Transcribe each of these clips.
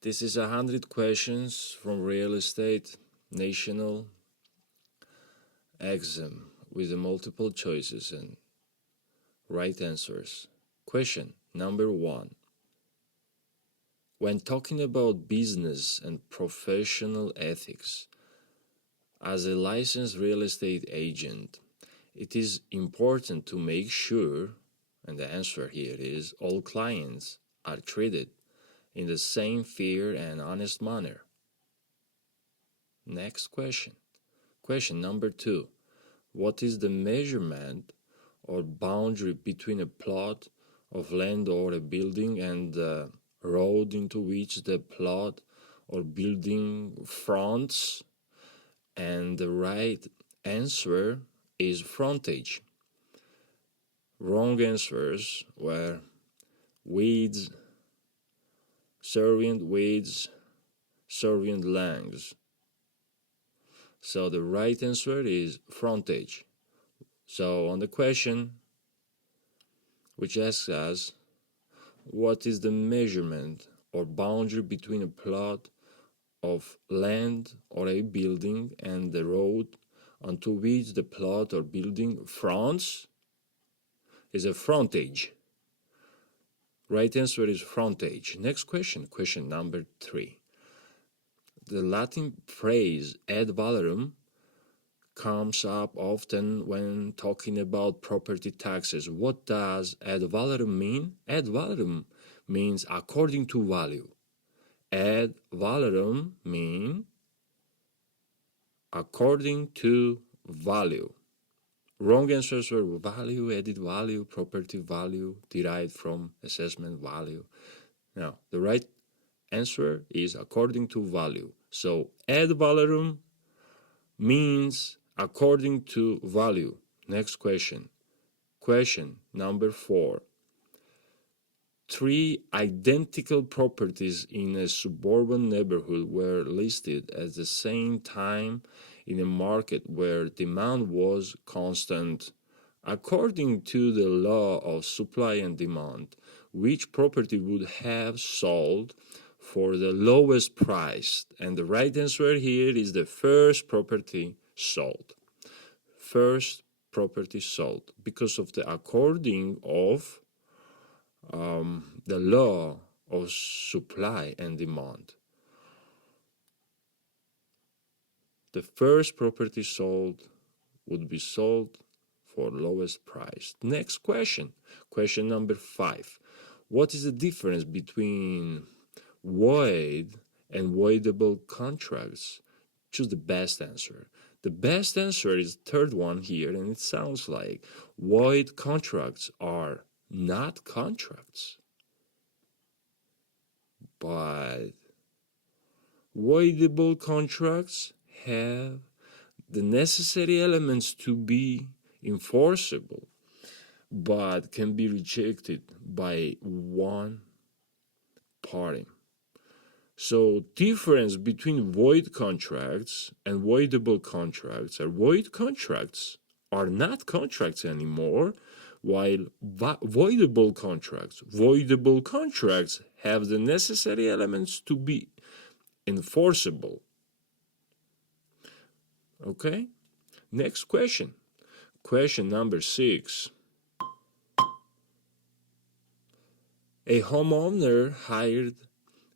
This is 100 questions from real estate national exam with the multiple choices and right answers. Question number 1. When talking about business and professional ethics, as a licensed real estate agent, it is important to make sure, and the answer here is, all clients are treated in the same fair and honest manner. Next question. Question number 2. What is the measurement or boundary between a plot of land or a building and the road into which the plot or building fronts? And the right answer is frontage. Wrong answers were width, servient widths, servient lengths. So the right answer is frontage. So on the question, which asks us, what is the measurement or boundary between a plot of land or a building and the road onto which the plot or building fronts? Is a frontage. Right answer is frontage. Next question, question number 3. The Latin phrase ad valorem comes up often when talking about property taxes. What does ad valorem mean? Ad valorem means according to value. Ad valorem means according to value. Wrong answers were value, added value, property value, derived from assessment value. Now, the right answer is according to value. So, ad valorem means according to value. Next question. Question number 4. 3 identical properties in a suburban neighborhood were listed at the same time in a market where demand was constant. According to the law of supply and demand, which property would have sold for the lowest price? And the right answer here is the first property sold. First property sold because of the according of the law of supply and demand. The first property sold would be sold for lowest price. Next question. Question number 5. What is the difference between void and voidable contracts? Choose the best answer. The best answer is the third one here, and it sounds like void contracts are not contracts, but voidable contracts have the necessary elements to be enforceable, but can be rejected by one party. So, difference between void contracts and voidable contracts are void contracts are not contracts anymore, while voidable contracts have the necessary elements to be enforceable. Okay? Next question. Question number 6. A homeowner hired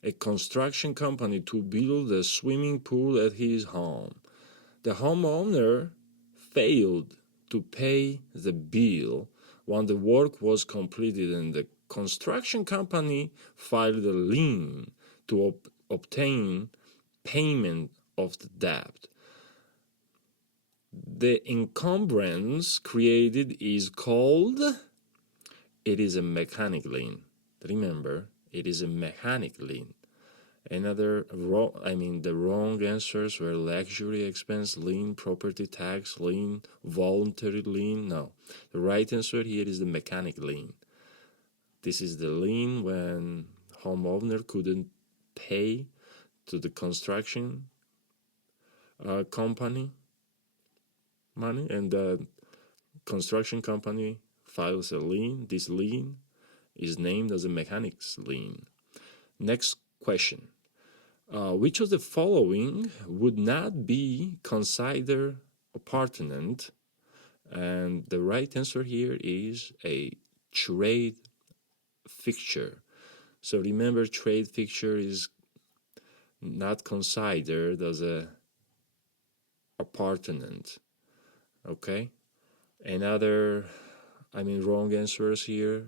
a construction company to build a swimming pool at his home. The homeowner failed to pay the bill when the work was completed, and the construction company filed a lien to obtain payment of the debt. The encumbrance created is called, it is a mechanic lien. Remember, it is a mechanic lien. The wrong answers were luxury expense lien, property tax lien, voluntary lien. No, the right answer here is the mechanic lien. This is the lien when homeowner couldn't pay to the construction company money, and the construction company files a lien. This lien is named as a mechanic's lien. Next question. Which of the following would not be considered appurtenant? And the right answer here is a trade fixture. So remember, trade fixture is not considered as a appurtenant. Okay. Another, wrong answers here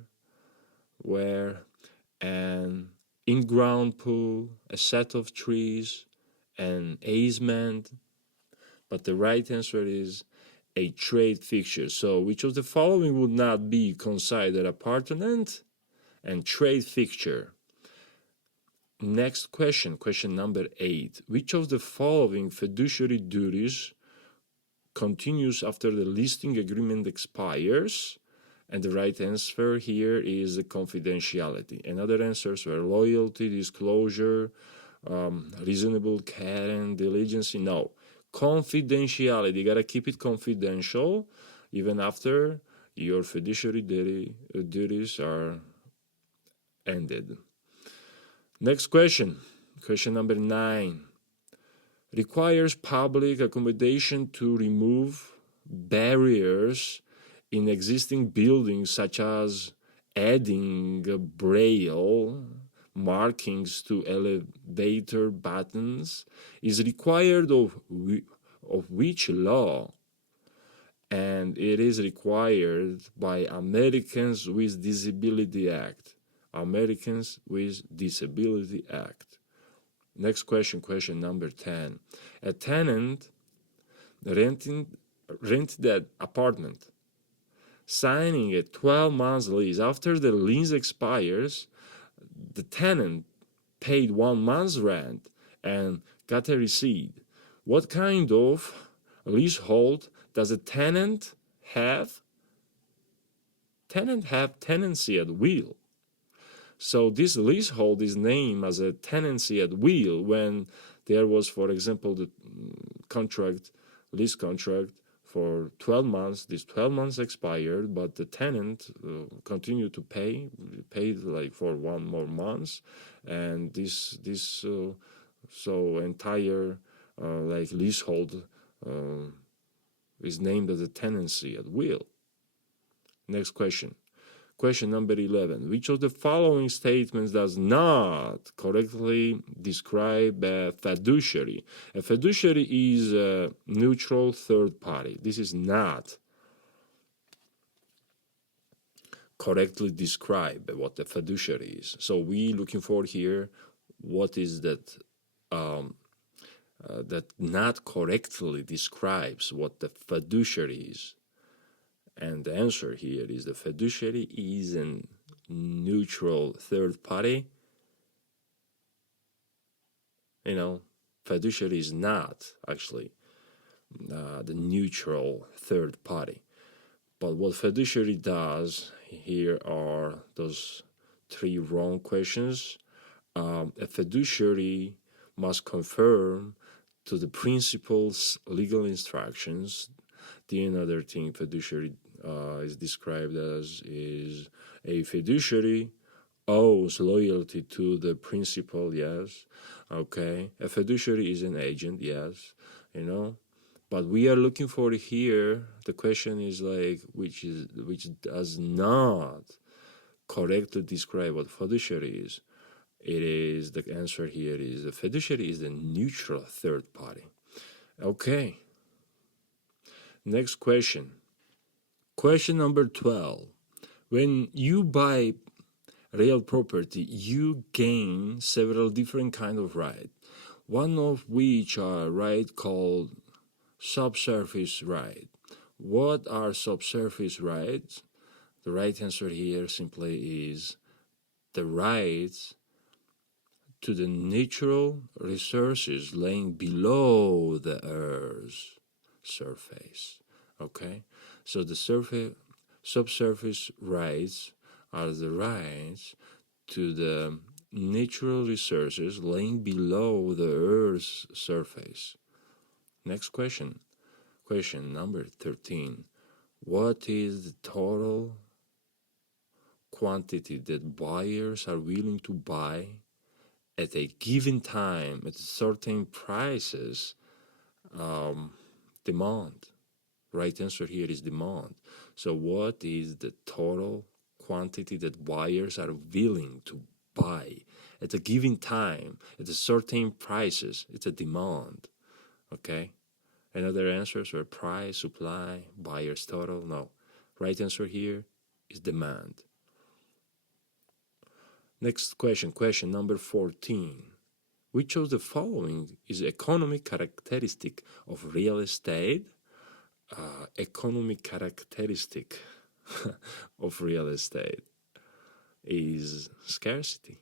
were an in-ground pool, a set of trees, an easement. But the right answer is a trade fixture. So which of the following would not be considered appurtenant and trade fixture? Next question, question number 8. Which of the following fiduciary duties continues after the listing agreement expires? And the right answer here is the confidentiality. And other answers were loyalty, disclosure, reasonable care and diligence. No. Confidentiality. You got to keep it confidential even after your fiduciary duties are ended. Next question. Question number 9. Requires public accommodation to remove barriers in existing buildings, such as adding braille markings to elevator buttons, is required of which law? And it is required by Americans with Disability Act. Americans with Disability Act. Next question, question number 10. A tenant rented that apartment, signing a 12-month lease. After the lease expires, the tenant paid 1 month's rent and got a receipt. What kind of leasehold does a tenant have? Tenant have tenancy at will. So this leasehold is named as a tenancy at will when there was, for example, the lease contract for 12 months. This 12 months expired, but the tenant continued to paid like for 1 more month, and this entire like leasehold is named as a tenancy at will. Next question. Question number 11. Which of the following statements does not correctly describe a fiduciary? A fiduciary is a neutral third party. This is not correctly describe what a fiduciary is. So we looking for here what is that that not correctly describes what the fiduciary is. And the answer here is the fiduciary is a neutral third party. Fiduciary is not actually the neutral third party. But what fiduciary does, here are those 3 wrong questions. A fiduciary must conform to the principal's legal instructions. The another thing fiduciary is described as is a fiduciary owes loyalty to the principal, yes. Okay. A fiduciary is an agent, yes. But we are looking for here, the question is like, which does not correctly describe what fiduciary is. It is, the answer here is, the fiduciary is the neutral third party. Okay. Next question. Question number 12. When you buy real property, you gain several different kinds of rights, one of which are rights called subsurface right. What are subsurface rights? The right answer here simply is the rights to the natural resources laying below the Earth's surface. Okay? So the subsurface rights are the rights to the natural resources laying below the Earth's surface. Next question. Question number 13. What is the total quantity that buyers are willing to buy at a given time at certain prices, demand. Right answer here is demand. So what is the total quantity that buyers are willing to buy at a given time at a certain prices? It's a demand. Okay. And other answers were price, supply, buyer's total. No. Right answer here is demand. Next question, question number 14. Which of the following is economic characteristic of real estate? Economic characteristic of real estate is scarcity.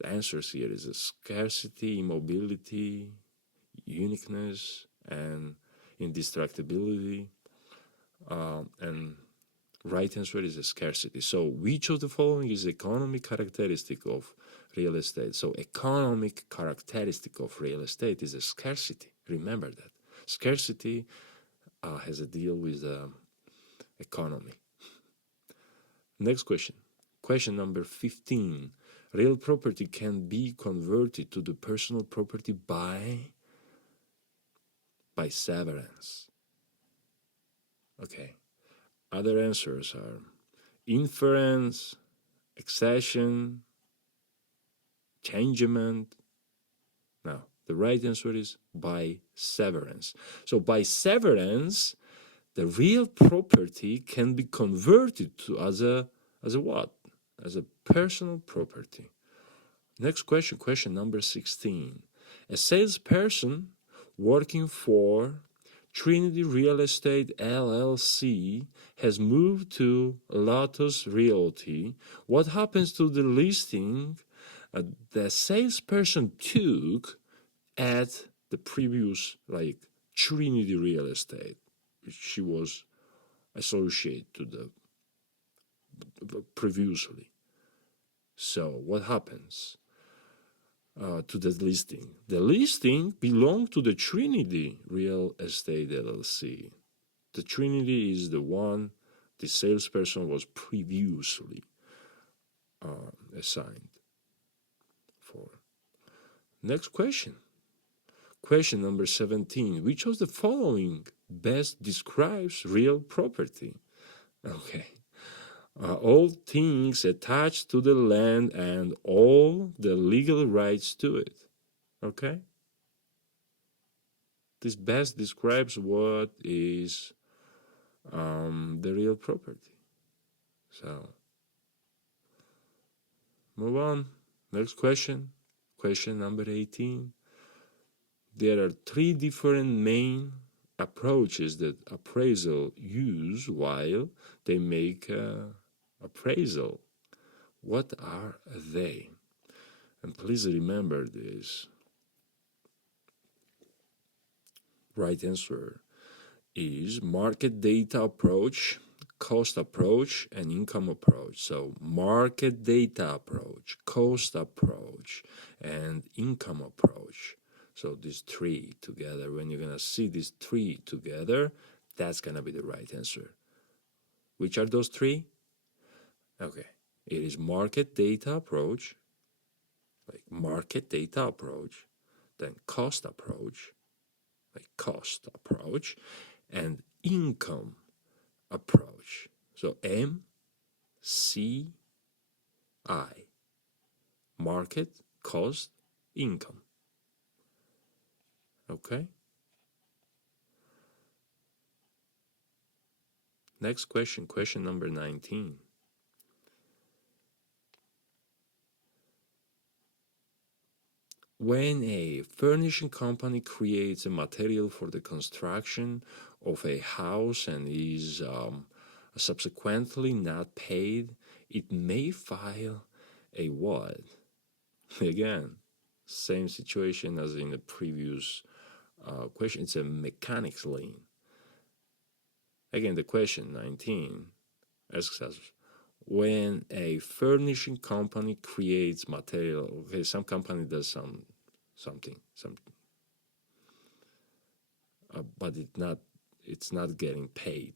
The answers here is a scarcity, immobility, uniqueness, and indestructibility. And right answer is a scarcity. So which of the following is economic characteristic of real estate? So economic characteristic of real estate is a scarcity. Remember that. Scarcity has a deal with economy. Next question. Question number 15. Real property can be converted to the personal property by severance. Okay. Other answers are inference, accession, changement. Now, the right answer is by severance. So by severance, the real property can be converted to as a what? As a personal property. Next question, question number 16. A salesperson working for Trinity Real Estate LLC has moved to Lotus Realty. What happens to the listing the salesperson took at the previous, Trinity Real Estate, which she was associated to the previously? So what happens to the listing? The listing belonged to the Trinity Real Estate LLC. The Trinity is the one the salesperson was previously assigned for. Next question. Question number 17. Which of the following best describes real property? Okay. All things attached to the land and all the legal rights to it. Okay? This best describes what is the real property. So, move on. Next question. Question number 18. There are three different main approaches that appraisal use while they make appraisal. What are they? And please remember this. Right answer is market data approach, cost approach, and income approach. So market data approach, cost approach, and income approach. So these three together, when you're going to see these three together, that's going to be the right answer. Which are those three? Okay. It is market data approach, market data approach, then cost approach, cost approach, and income approach. So MCI, market, cost, income. Okay? Next question, question number 19. When a furnishing company creates a material for the construction of a house and is subsequently not paid, it may file a what? Again, same situation as in the previous question. It's a mechanics lien. Again, the question 19 asks us, when a furnishing company creates material, okay, some company does something, but it's not getting paid,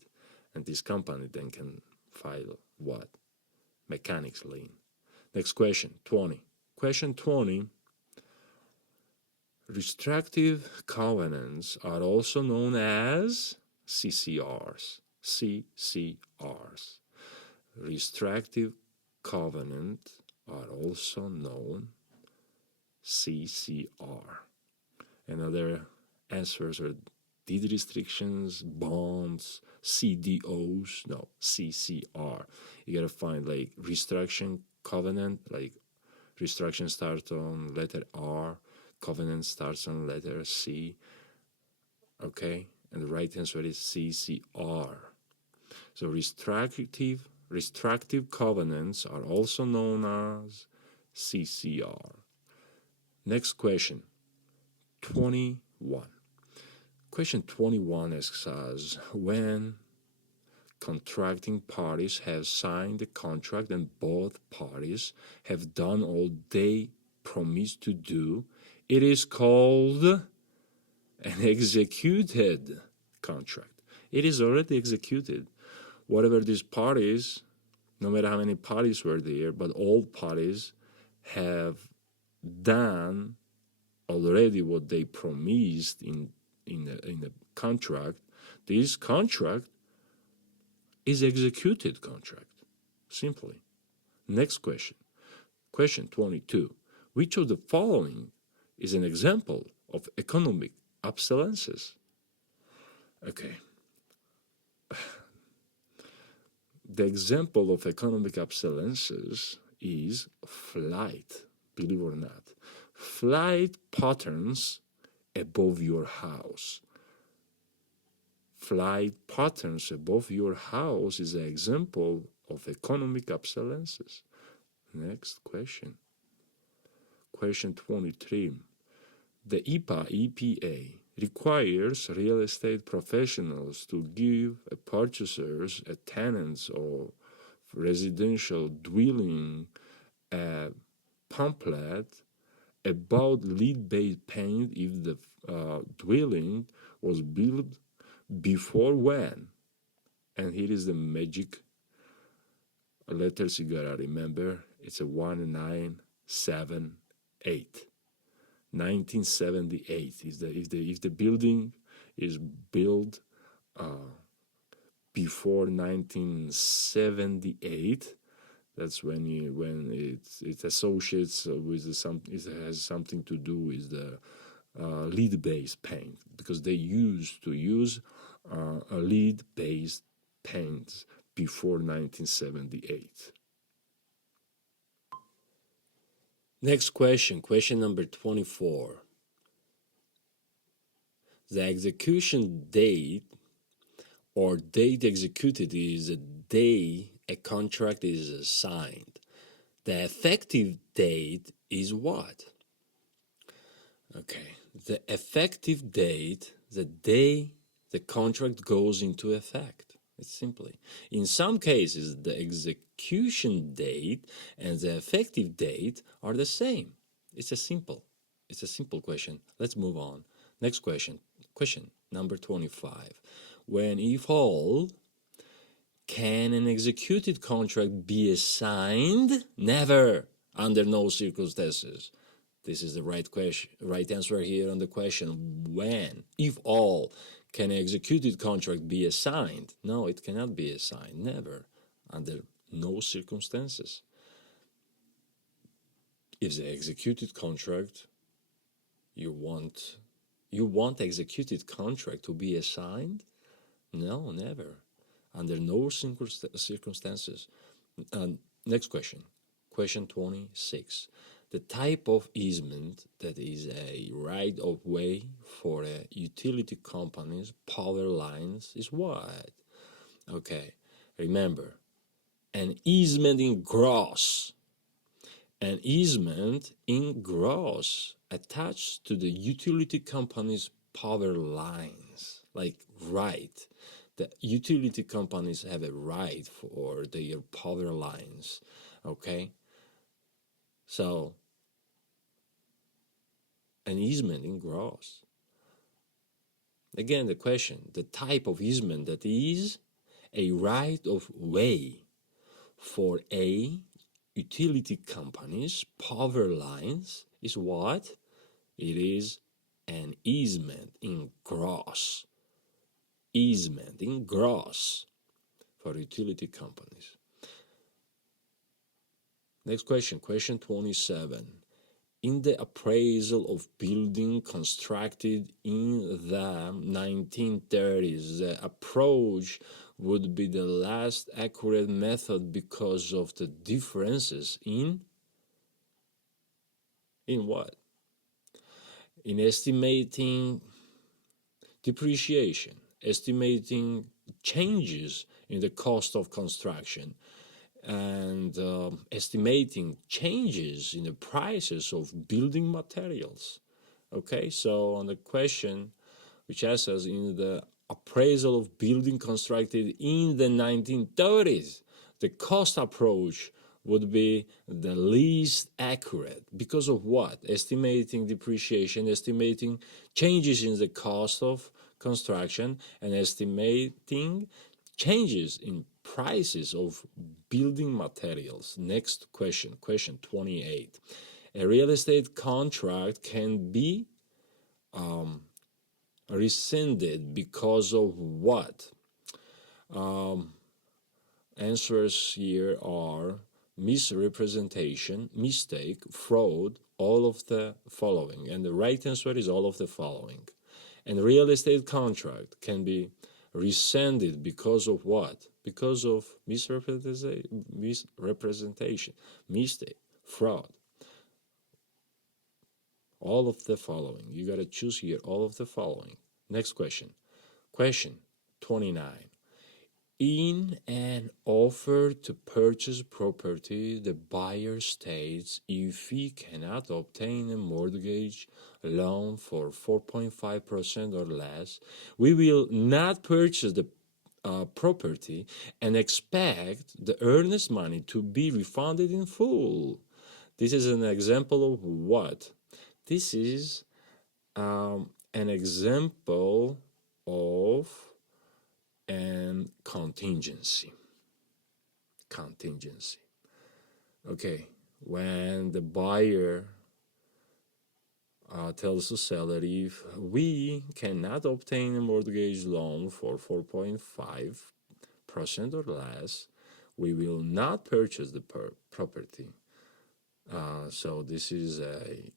and this company then can file what? mechanics lien. Next question, 20. Question 20. Restrictive covenants are also known as CCRs. CCRs. Restrictive covenants are also known CCR. And other answers are deed restrictions, bonds, CDOs. No, CCR. You gotta find like restriction covenant, like restriction starts on letter R, covenant starts on letter C. Okay, and the right answer is CCR. So restrictive covenants are also known as CCR. Next question, 21. Question 21 asks us, when contracting parties have signed the contract and both parties have done all they promised to do, it is called an executed contract. It is already executed. Whatever these parties, no matter how many parties were there, but all parties have done already what they promised in the contract. This contract is executed contract, simply. Next question. Question 22. Which of the following is an example of economic obsolescence? Okay. The example of economic obsolescence is flight, believe it or not. Flight patterns above your house. Flight patterns above your house is an example of economic obsolescence. Next question. Question 23. The EPA requires real estate professionals to give purchasers a tenants or residential dwelling a pamphlet about lead-based paint if the dwelling was built before when. And here is the magic letters you gotta remember. It's a 1978. 1978. If the building is built before 1978, that's when it associates with it has something to do with the lead-based paint, because they used to use a lead-based paint before 1978. Next question, question number 24. The execution date or date executed is a day a contract is signed. The effective date is what? Okay, the effective date, the day the contract goes into effect. It's simply. In some cases, the execution date and the effective date are the same. It's a simple question. Let's move on. Next question. Question number 25. When, if all, can an executed contract be assigned? Never, under no circumstances. This is the right answer here on the question. When, if all, can an executed contract be assigned? No, it cannot be assigned. Never, under no circumstances. If the executed contract, you want executed contract to be assigned? No, never, under no circumstances. Next question, question 26. The type of easement that is a right-of-way for a utility company's power lines is what? Okay, remember, an easement in gross. An easement in gross attached to the utility company's power lines, like right. The utility companies have a right for their power lines, okay? So, an easement in gross. Again, the question, the type of easement that is a right of way for A, utility companies, power lines is what? It is an easement in gross. Easement in gross for utility companies. Next question, question 27. In the appraisal of building constructed in the 1930s, the approach would be the last accurate method because of the differences in what? In estimating depreciation, estimating changes in the cost of construction, and estimating changes in the prices of building materials. Okay, so on the question which asks us in the appraisal of building constructed in the 1930s, the cost approach would be the least accurate because of what? Estimating depreciation, estimating changes in the cost of construction, and estimating changes in prices of building materials. Next question, question 28. A real estate contract can be rescinded because of what? Answers here are misrepresentation, mistake, fraud, all of the following. And the right answer is all of the following. And real estate contract can be rescinded because of what? Because of misrepresentation, mistake, fraud. All of the following. You got to choose here all of the following. Next question. Question 29. In an offer to purchase property, the buyer states if he cannot obtain a mortgage loan for 4.5% or less, we will not purchase the property and expect the earnest money to be refunded in full. This is an example of what? This is an example of an contingency. Okay, when the buyer tells the seller if we cannot obtain a mortgage loan for 4.5% or less, we will not purchase the property. So this is a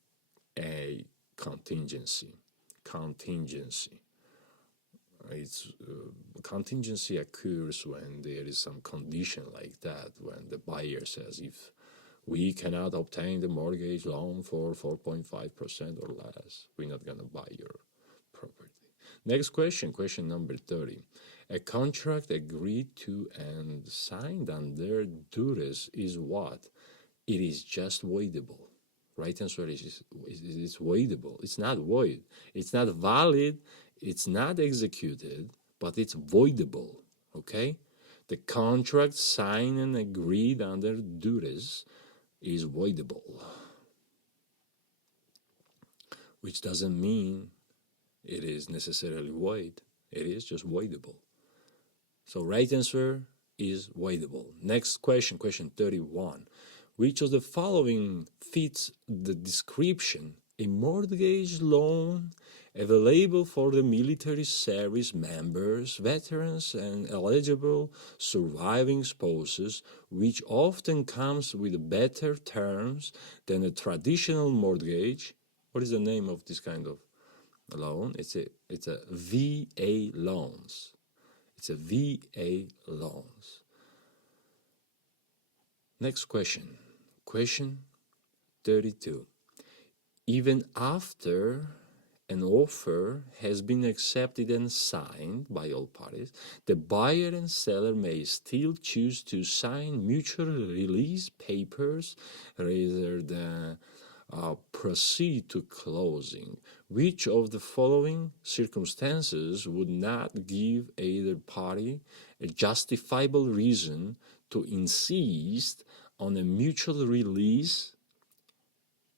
contingency. It's contingency occurs when there is some condition like that, when the buyer says if we cannot obtain the mortgage loan for 4.5% or less, we're not going to buy your property. Next question, question number 30. A contract agreed to and signed under duress is what? It is just voidable. Right answer is it's voidable. It's not void. It's not valid. It's not executed, but it's voidable. Okay? The contract signed and agreed under duress is voidable, which doesn't mean it is necessarily void. It is just voidable. So right answer is voidable. Next question, question 31. Which of the following fits the description? A mortgage loan available for the military service members, veterans, and eligible surviving spouses, which often comes with better terms than a traditional mortgage. What is the name of this kind of loan? It's a VA loans. It's a VA loans. Next question. Question 32. Even after an offer has been accepted and signed by all parties, the buyer and seller may still choose to sign mutual release papers rather than proceed to closing. Which of the following circumstances would not give either party a justifiable reason to insist on a mutual release?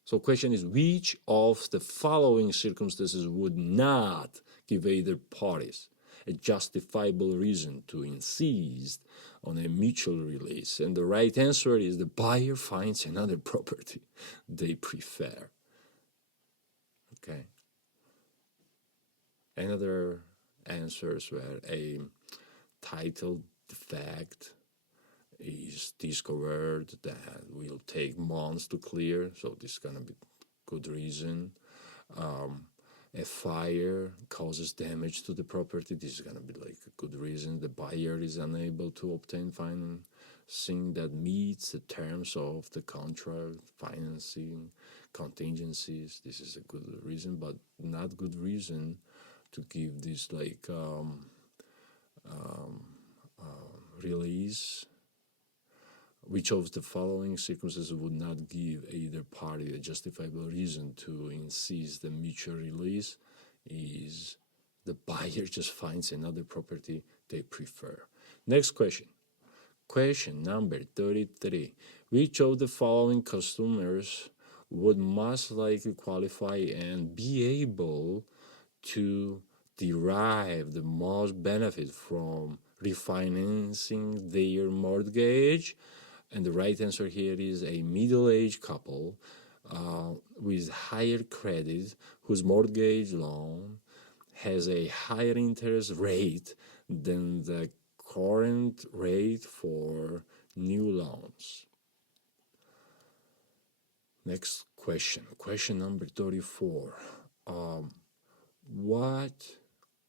So question is, which of the following circumstances would not give either parties a justifiable reason to insist on a mutual release. And the right answer is the buyer finds another property they prefer. Okay. Another answers were a title defect is discovered that will take months to clear, so this is gonna be good reason. A fire causes damage to the property, this is gonna be like a good reason. The buyer is unable to obtain financing that meets the terms of the contract, financing contingencies, this is a good reason, but not good reason to give this like release. Which of the following circumstances would not give either party a justifiable reason to insist the mutual release? Is the buyer just finds another property they prefer. Next question. Question number 33. Which of the following customers would most likely qualify and be able to derive the most benefit from refinancing their mortgage? And the right answer here is a middle-aged couple with higher credit whose mortgage loan has a higher interest rate than the current rate for new loans. Next question, question number 34. What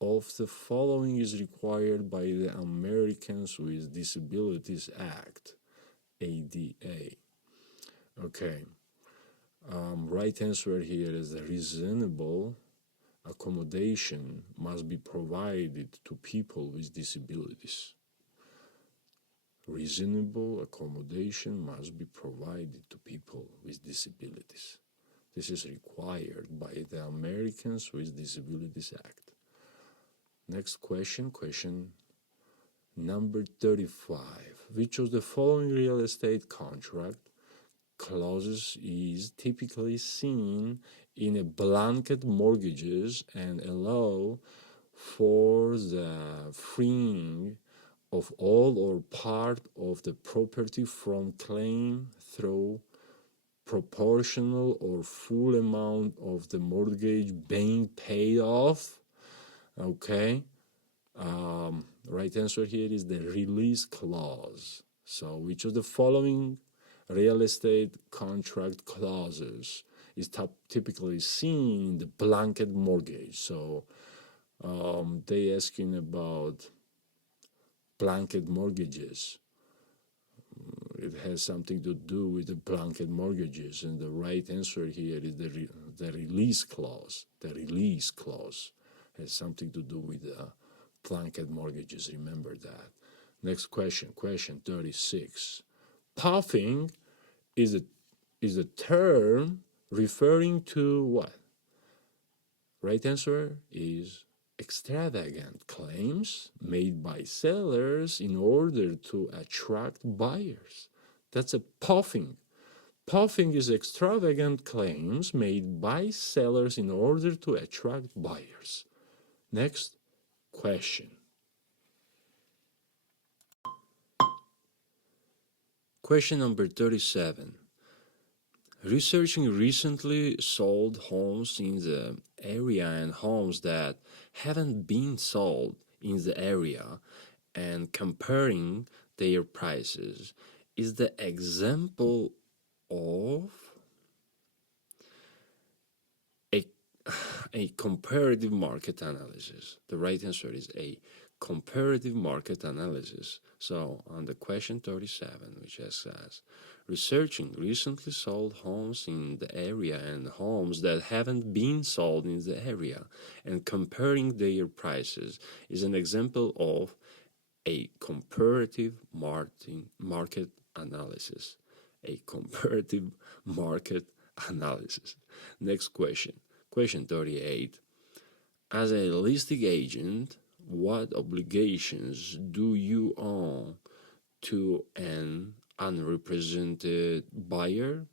of the following is required by the Americans with Disabilities Act, ADA? Okay, right answer here is a reasonable accommodation must be provided to people with disabilities. Reasonable accommodation must be provided to people with disabilities. This is required by the Americans with Disabilities Act. Next question, question number 35. Which of the following real estate contract clauses is typically seen in a blanket mortgages and allow for the freeing of all or part of the property from claim through proportional or full amount of the mortgage being paid off? Okay, right answer here is the release clause. So which of the following real estate contract clauses is typically seen in the blanket mortgage? So they asking about blanket mortgages. It has something to do with the blanket mortgages, and the right answer here is the release clause. The release clause has something to do with the blanket mortgages. Remember that. Next question, question 36. Puffing is a term referring to what? Right answer is extravagant claims made by sellers in order to attract buyers. That's a puffing. Puffing is extravagant claims made by sellers in order to attract buyers. Next question. Question number 37. Researching recently sold homes in the area and homes that haven't been sold in the area and comparing their prices is the example of a comparative market analysis. The right answer is a comparative market analysis. So on the question 37, which says, researching recently sold homes in the area and homes that haven't been sold in the area and comparing their prices is an example of a comparative market analysis. A comparative market analysis. Next question. Question 38. As a listing agent, what obligations do you owe to an unrepresented buyer?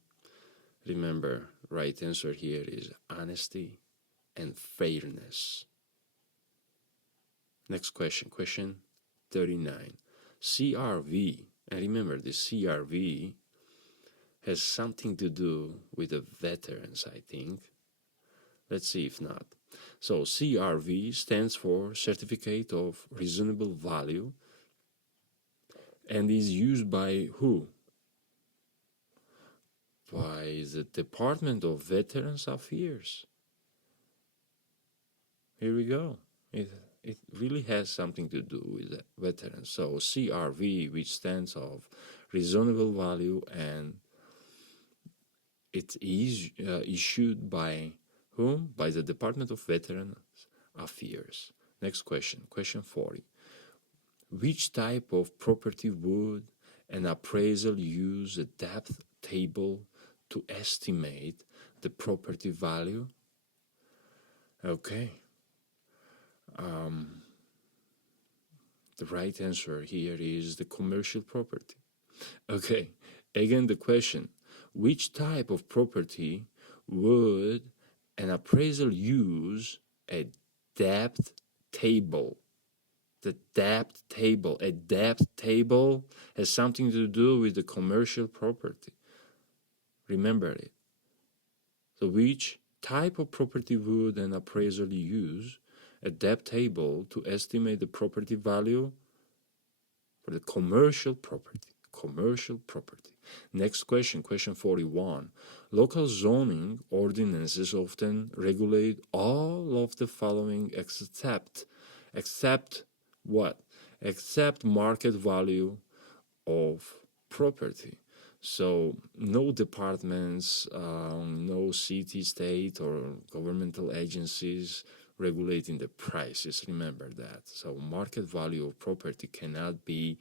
Remember, right answer here is honesty and fairness. Next question, question 39. CRV, and remember the CRV has something to do with the veterans, I think. Let's see if not. So CRV stands for Certificate of Reasonable Value and is used by who? By the Department of Veterans Affairs. Here we go. It really has something to do with the veterans. So CRV, which stands of reasonable value, and it is issued by whom? By the Department of Veterans Affairs. Next question, question 40. Which type of property would an appraisal use a depth table to estimate the property value? Okay. The right answer here is the commercial property. Okay, again the question, which type of property would an appraisal use a depth table? The depth table, a depth table has something to do with the commercial property. Remember it. So which type of property would an appraisal use a depth table to estimate the property value for the commercial property? Commercial property. Next question, question 41. Local zoning ordinances often regulate all of the following except what? Except market value of property. So no departments, no city, state, or governmental agencies regulating the prices. Remember that. So market value of property cannot be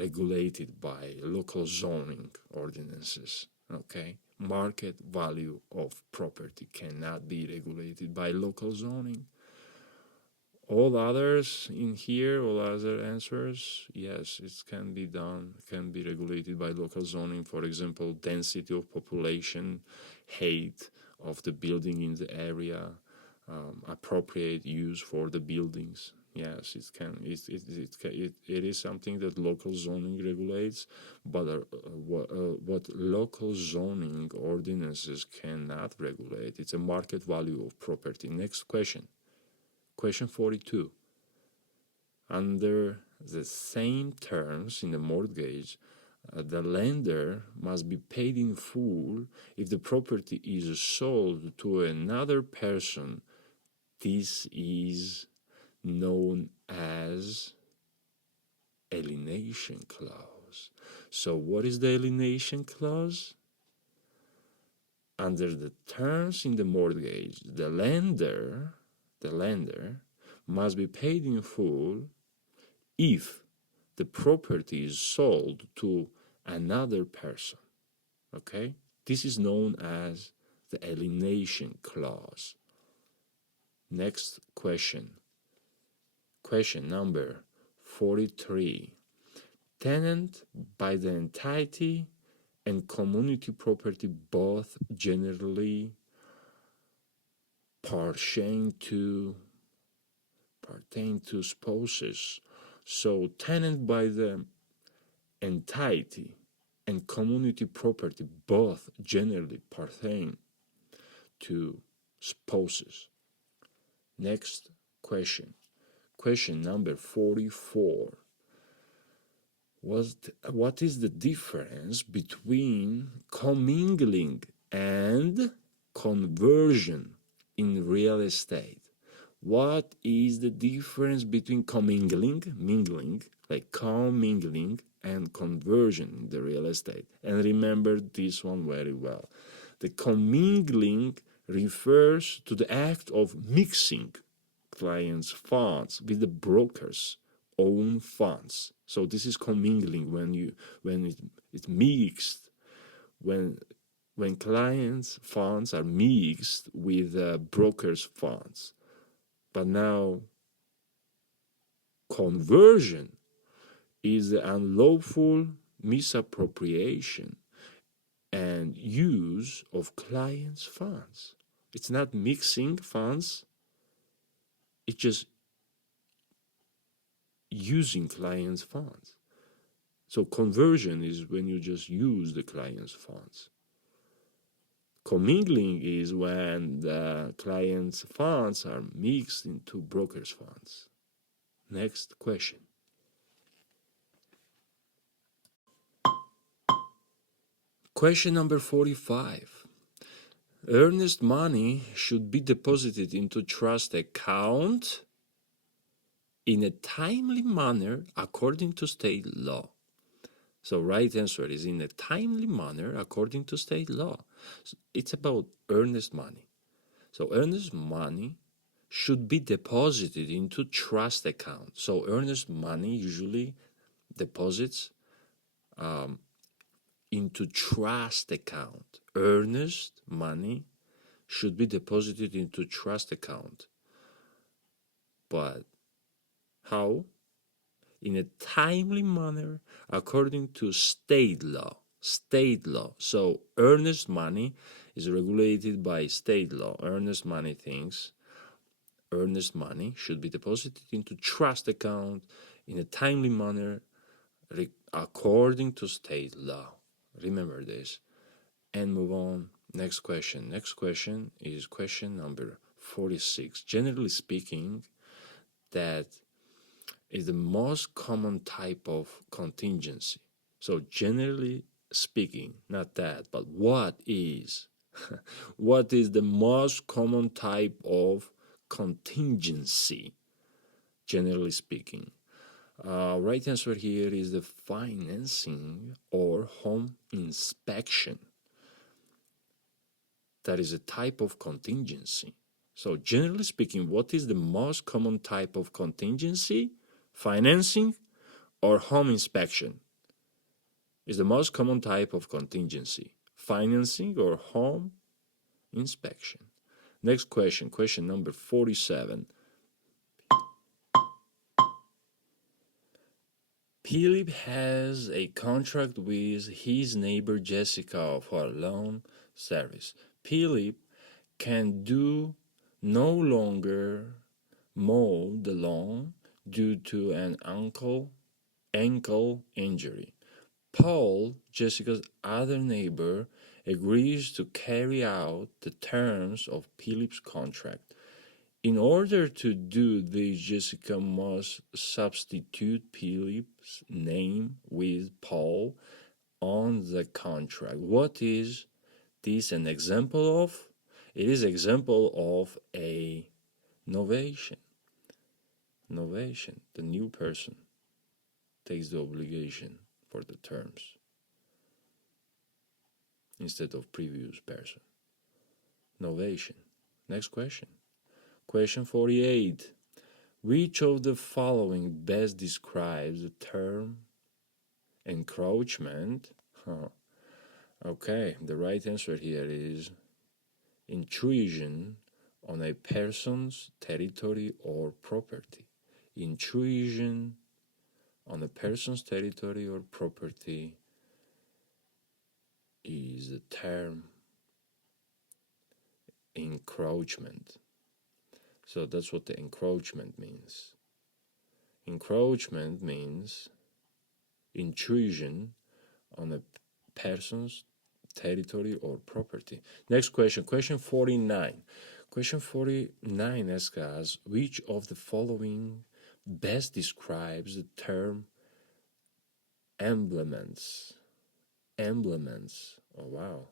regulated by local zoning ordinances. Okay, market value of property cannot be regulated by local zoning. All others in here, all other answers, yes, it can be done, can be regulated by local zoning. For example, density of population, height of the building in the area, appropriate use for the buildings. Yes, it can. It is something that local zoning regulates, but what local zoning ordinances cannot regulate, it's a market value of property. Next question. Question 42. Under the same terms in the mortgage, the lender must be paid in full if the property is sold to another person. This is known as alienation clause. So what is the alienation clause? Under the terms in the mortgage, the lender must be paid in full if the property is sold to another person. Okay? This is known as the alienation clause. Next question. Question number 43. Tenant by the entity and community property both generally pertain to spouses. So tenant by the entity and community property both generally pertain to spouses. Next question. Question number 44. What is the difference between commingling and conversion in real estate? What is the difference between mingling, like commingling, and conversion in the real estate? And remember this one very well. The commingling refers to the act of mixing clients' funds with the broker's own funds. So this is commingling when it's mixed, when clients' funds are mixed with brokers' funds. But now, conversion is the unlawful misappropriation and use of clients' funds. It's not mixing funds, It's just using client's funds. So conversion is when you just use the client's funds. Commingling is when the client's funds are mixed into broker's funds. Next question. Question number 45. Earnest money should be deposited into trust account in a timely manner according to state law. So right answer is in a timely manner according to state law. So it's about earnest money. So earnest money should be deposited into trust account. So earnest money usually deposits into trust account. Earnest money should be deposited into trust account. But how? In a timely manner according to state law. State law. So earnest money is regulated by state law. Earnest money things. Earnest money should be deposited into trust account in a timely manner according to state law. Remember this and move on. Next question. Next question is question number 46. Generally speaking, that is the most common type of contingency. So generally speaking, not that, but what is what is the most common type of contingency, generally speaking? Right answer here is the financing or home inspection. That is a type of contingency. So generally speaking, what is the most common type of contingency? Financing or home inspection is the most common type of contingency. Financing or home inspection. Next question, question number 47. Philip has a contract with his neighbor Jessica for loan service. Philip can no longer mow the lawn due to an ankle injury. Paul, Jessica's other neighbor, agrees to carry out the terms of Philip's contract. In order to do this, Jessica must substitute Philip's name with Paul on the contract. What is this an example of? It is example of a novation. Novation. The new person takes the obligation for the terms instead of previous person. Novation. Next question. Question 48. Which of the following best describes the term encroachment? Okay, the right answer here is intrusion on a person's territory or property. Intrusion on a person's territory or property is the term encroachment. So that's what the encroachment means. Encroachment means intrusion on a person's territory or property. Next question, question 49. Question 49 asks us, which of the following best describes the term emblements? Emblements. Oh, wow.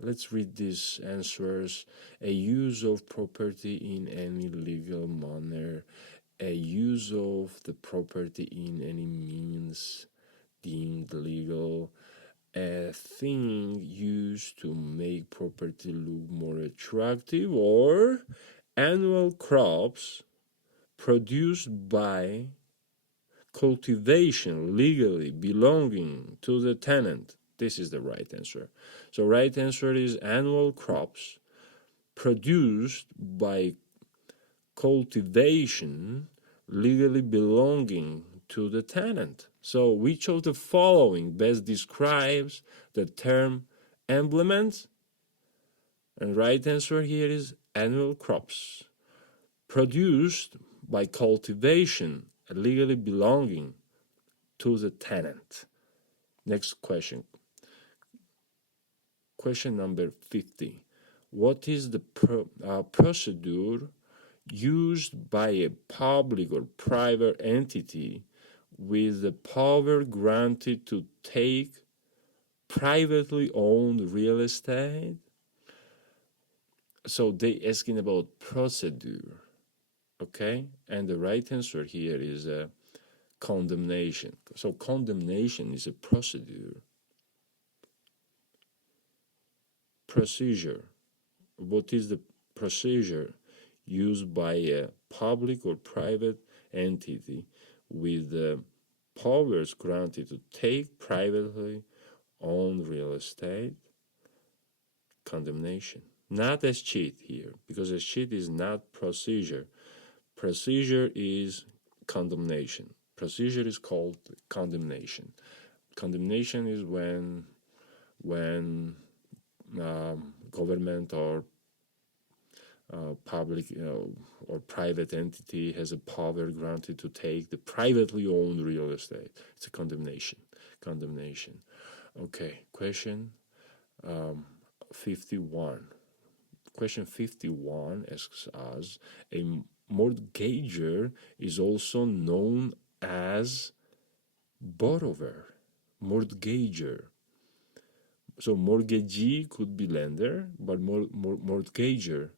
Let's read these answers. A use of property in any legal manner. A use of the property in any means deemed legal. A thing used to make property look more attractive. Or annual crops produced by cultivation legally belonging to the tenant. This is the right answer. So right answer is annual crops produced by cultivation legally belonging to the tenant. So which of the following best describes the term emblements? And right answer here is annual crops produced by cultivation legally belonging to the tenant. Next question. Question number 50. What is the procedure used by a public or private entity with the power granted to take privately owned real estate? So they asking about procedure, okay? And the right answer here is condemnation. So condemnation is a procedure. Procedure. What is the procedure used by a public or private entity with the powers granted to take privately owned real estate? Condemnation. Not as cheat here, because as cheat is not procedure. Procedure is condemnation. Procedure is called condemnation. Condemnation is when government or public or private entity has a power granted to take the privately owned real estate. It's a condemnation. Condemnation. Okay, question 51. Question 51 asks us, a mortgager is also known as borrower. Mortgager. So mortgagee could be lender, but mortgager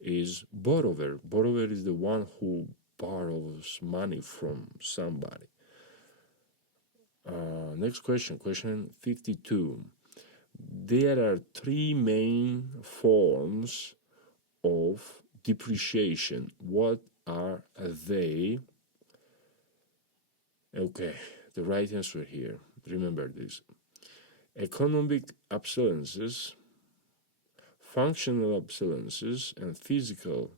is borrower. Borrower is the one who borrows money from somebody. Next question, question 52. There are three main forms of depreciation. What are they? Okay, the right answer here, remember this. Economic obsolescence, functional obsolescence, and physical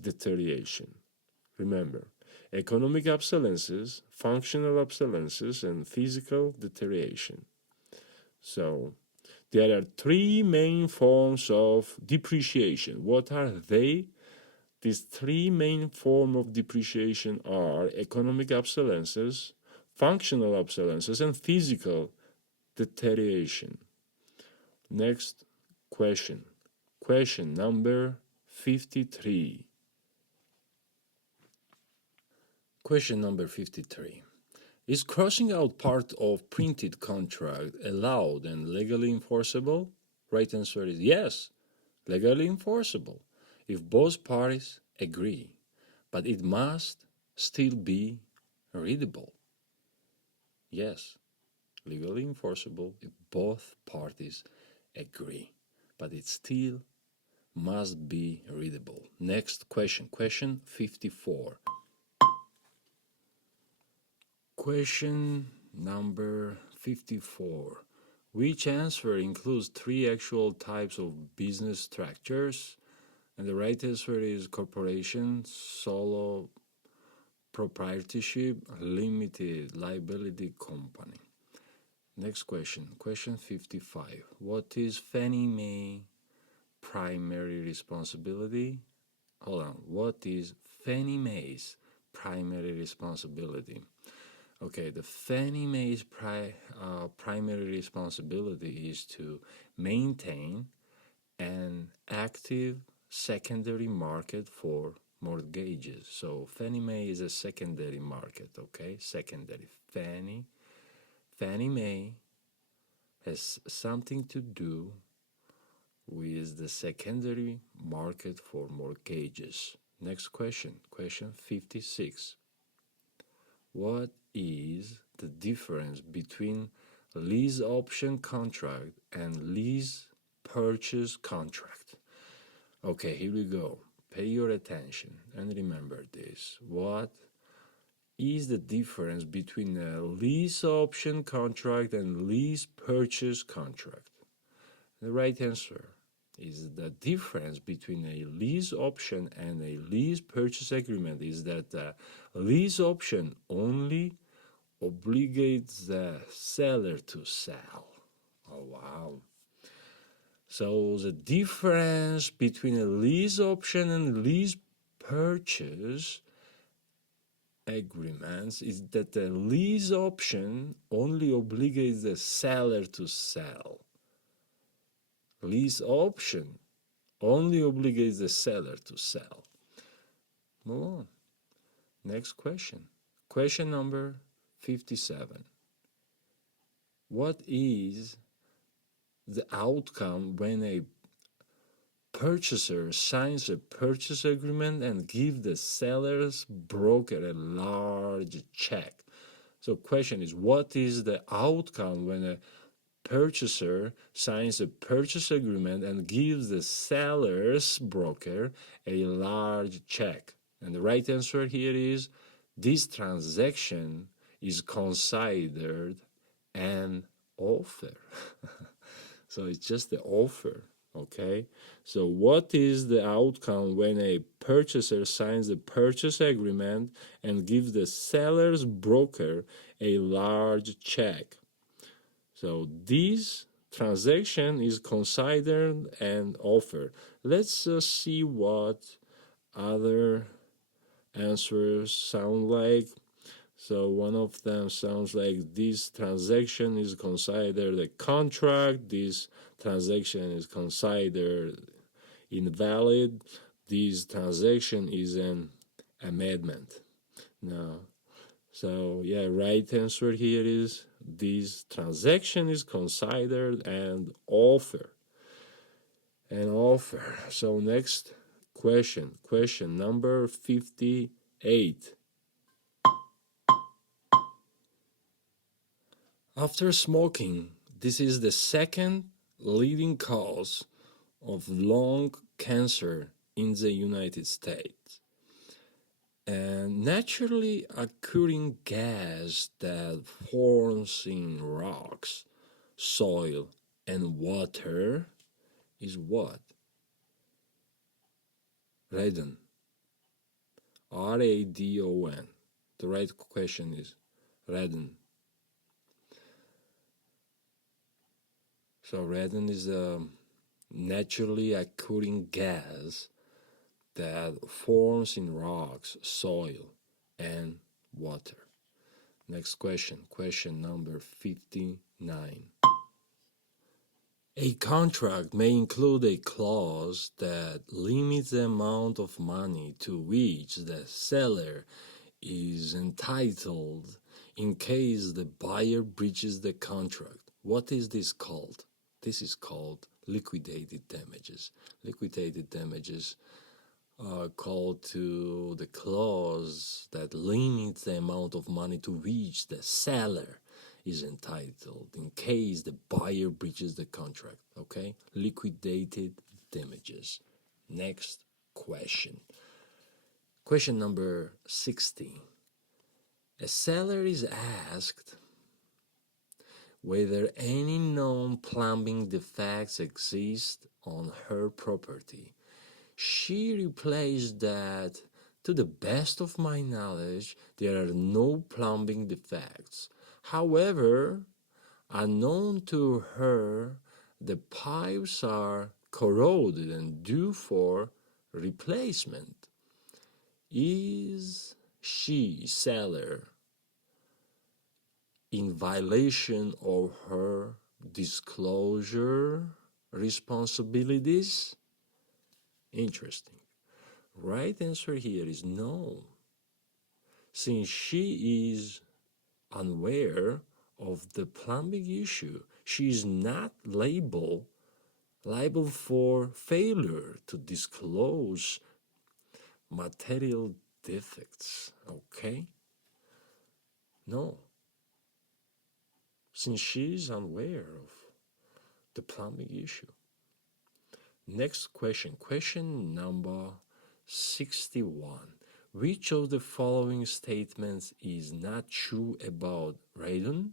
deterioration. Remember, economic obsolescence, functional obsolescence, and physical deterioration. So there are three main forms of depreciation. What are they? These three main forms of depreciation are economic obsolescence, functional obsolescence, and physical deterioration. Next question. Question number 53. Question number 53. Is crossing out part of printed contract allowed and legally enforceable? Right answer is yes, legally enforceable if both parties agree, but it must still be readable. Yes, legally enforceable if both parties agree, but it still must be readable. Next question, question 54. Question number 54. Which answer includes three actual types of business structures? And the right answer is corporation, solo proprietorship, limited liability company. Next question, question 55. What is Fannie Mae primary responsibility? Hold on, what is Fannie Mae's primary responsibility? Okay, the Fannie Mae's primary responsibility is to maintain an active secondary market for mortgages. So Fannie Mae is a secondary market, okay? Secondary. Fannie Mae has something to do with the secondary market for mortgages. Next question, question 56. What is the difference between lease option contract and lease purchase contract? Okay, here we go. Pay your attention and remember this. What is the difference between a lease option contract and lease purchase contract? The right answer is the difference between a lease option and a lease purchase agreement is that the lease option only obligates the seller to sell. Oh, wow. So the difference between a lease option and lease purchase agreements is that the lease option only obligates the seller to sell. Lease option only obligates the seller to sell. Move on. Next question. Question number 57. What is the outcome when a purchaser signs a purchase agreement and gives the seller's broker a large check? So question is, what is the outcome when a purchaser signs a purchase agreement and gives the seller's broker a large check? And the right answer here is, this transaction is considered an offer. So it's just the offer, okay? So what is the outcome when a purchaser signs a purchase agreement and gives the seller's broker a large check? So this transaction is considered an offer. Let's see what other answers sound like. So one of them sounds like, this transaction is considered a contract, this transaction is considered invalid, this transaction is an amendment. Now, so yeah, right answer here is, this transaction is considered an offer. An offer. So next question number 58. After smoking, this is the second leading cause of lung cancer in the United States. And naturally occurring gas that forms in rocks, soil, and water is what? Radon. R-A-D-O-N. The right question is radon. So radon is a naturally occurring gas that forms in rocks, soil, and water. Next question number 59. A contract may include a clause that limits the amount of money to which the seller is entitled in case the buyer breaches the contract. What is this called? This is called liquidated damages. Liquidated damages are called to the clause that limits the amount of money to which the seller is entitled in case the buyer breaches the contract. Okay? Liquidated damages. Next question. Question number 60. A seller is asked whether any known plumbing defects exist on her property. She replies that, to the best of my knowledge, there are no plumbing defects. However, unknown to her, the pipes are corroded and due for replacement. Is she, seller, in violation of her disclosure responsibilities? Interesting. Right answer here is no. Since she is unaware of the plumbing issue, she is not liable for failure to disclose material defects. Okay? No. Since she is unaware of the plumbing issue. Next question number 61. Which of the following statements is not true about radon?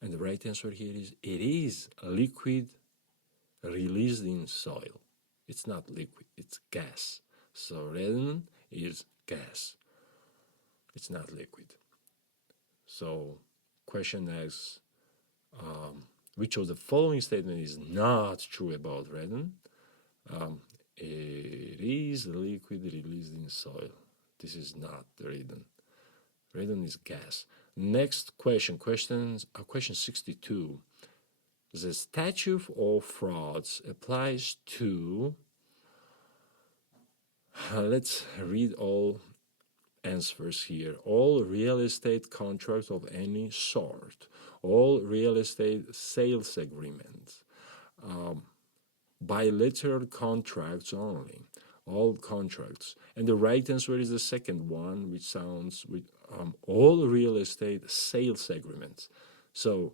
And the right answer here is, it is a liquid released in soil. It's not liquid, it's gas. So radon is gas. It's not liquid. So question asks, which of the following statement is not true about radon? It is a liquid released in soil. This is not radon. Radon is gas. Next question, question 62. The statute of frauds applies to, let's read all answers here. All real estate contracts of any sort, all real estate sales agreements, bilateral contracts only, all contracts. And the right answer is the second one, which sounds with all real estate sales agreements. So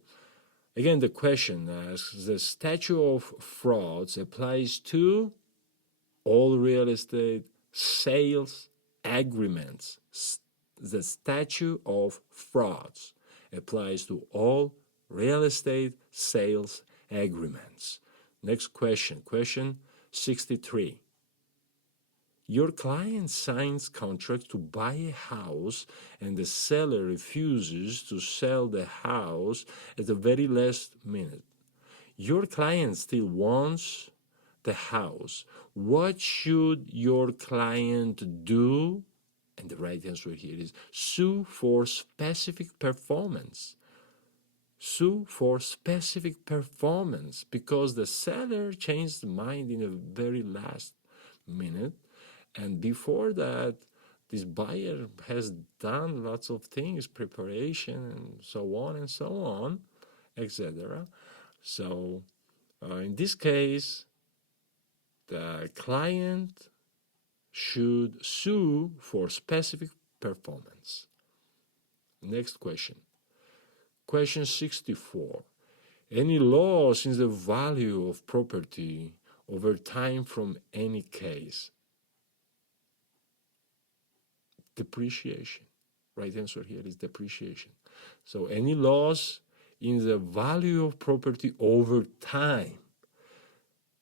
again, the question asks, the statute of frauds applies to all real estate sales agreements. The statute of frauds applies to all real estate sales agreements. Next question, question 63. Your client signs contract to buy a house and the seller refuses to sell the house at the very last minute. Your client still wants the house. What should your client do? And the right answer here is sue for specific performance. Sue for specific performance because the seller changed the mind in the very last minute. And before that, this buyer has done lots of things, preparation and so on, etc. So in this case, the client should sue for specific performance. Next question. Question 64. Any loss in the value of property over time from any case? Depreciation. Right answer here is depreciation. So any loss in the value of property over time.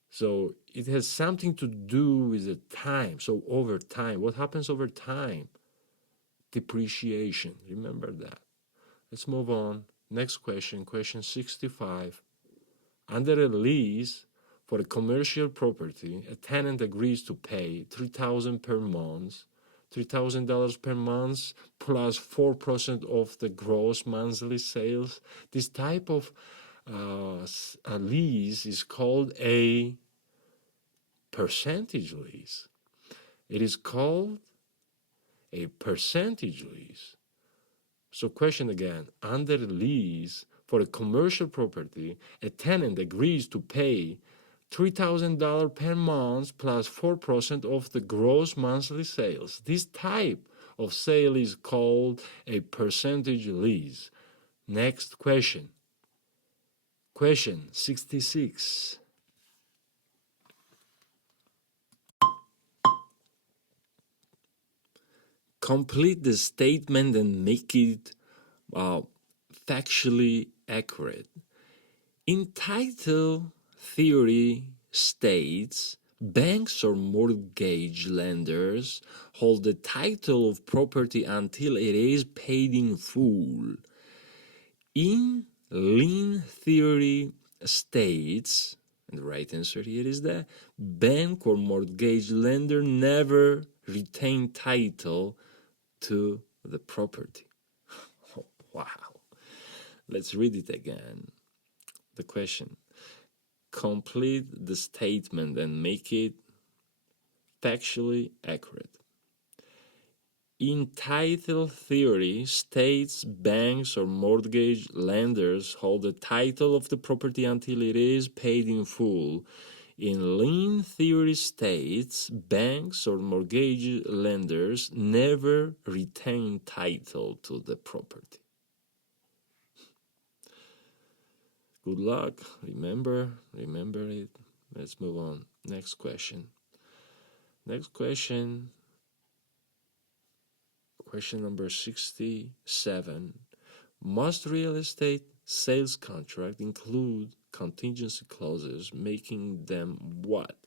So it has something to do with the time. So over time, what happens over time? Depreciation. Remember that. Let's move on. Next question, question 65. Under a lease for a commercial property, a tenant agrees to pay $3,000 per month, $3,000 per month plus 4% of the gross monthly sales. This type of a lease is called a percentage lease. It is called a percentage lease. So question again, under lease for a commercial property, a tenant agrees to pay $3,000 per month plus 4% of the gross monthly sales. This type of sale is called a percentage lease. Next question. Question 66. Complete the statement and make it factually accurate. In title theory states, banks or mortgage lenders hold the title of property until it is paid in full. In lien theory states, and the right answer here is that bank or mortgage lender never retain title to the property. Oh, wow. Let's read it again. The question. Complete the statement and make it factually accurate. In title theory states banks or mortgage lenders hold the title of the property until it is paid in full. In lien theory states banks or mortgage lenders never retain title to the property. Good luck. Remember it. Let's move on. Next question. Question number 67. Must real estate sales contract include contingency clauses making them what?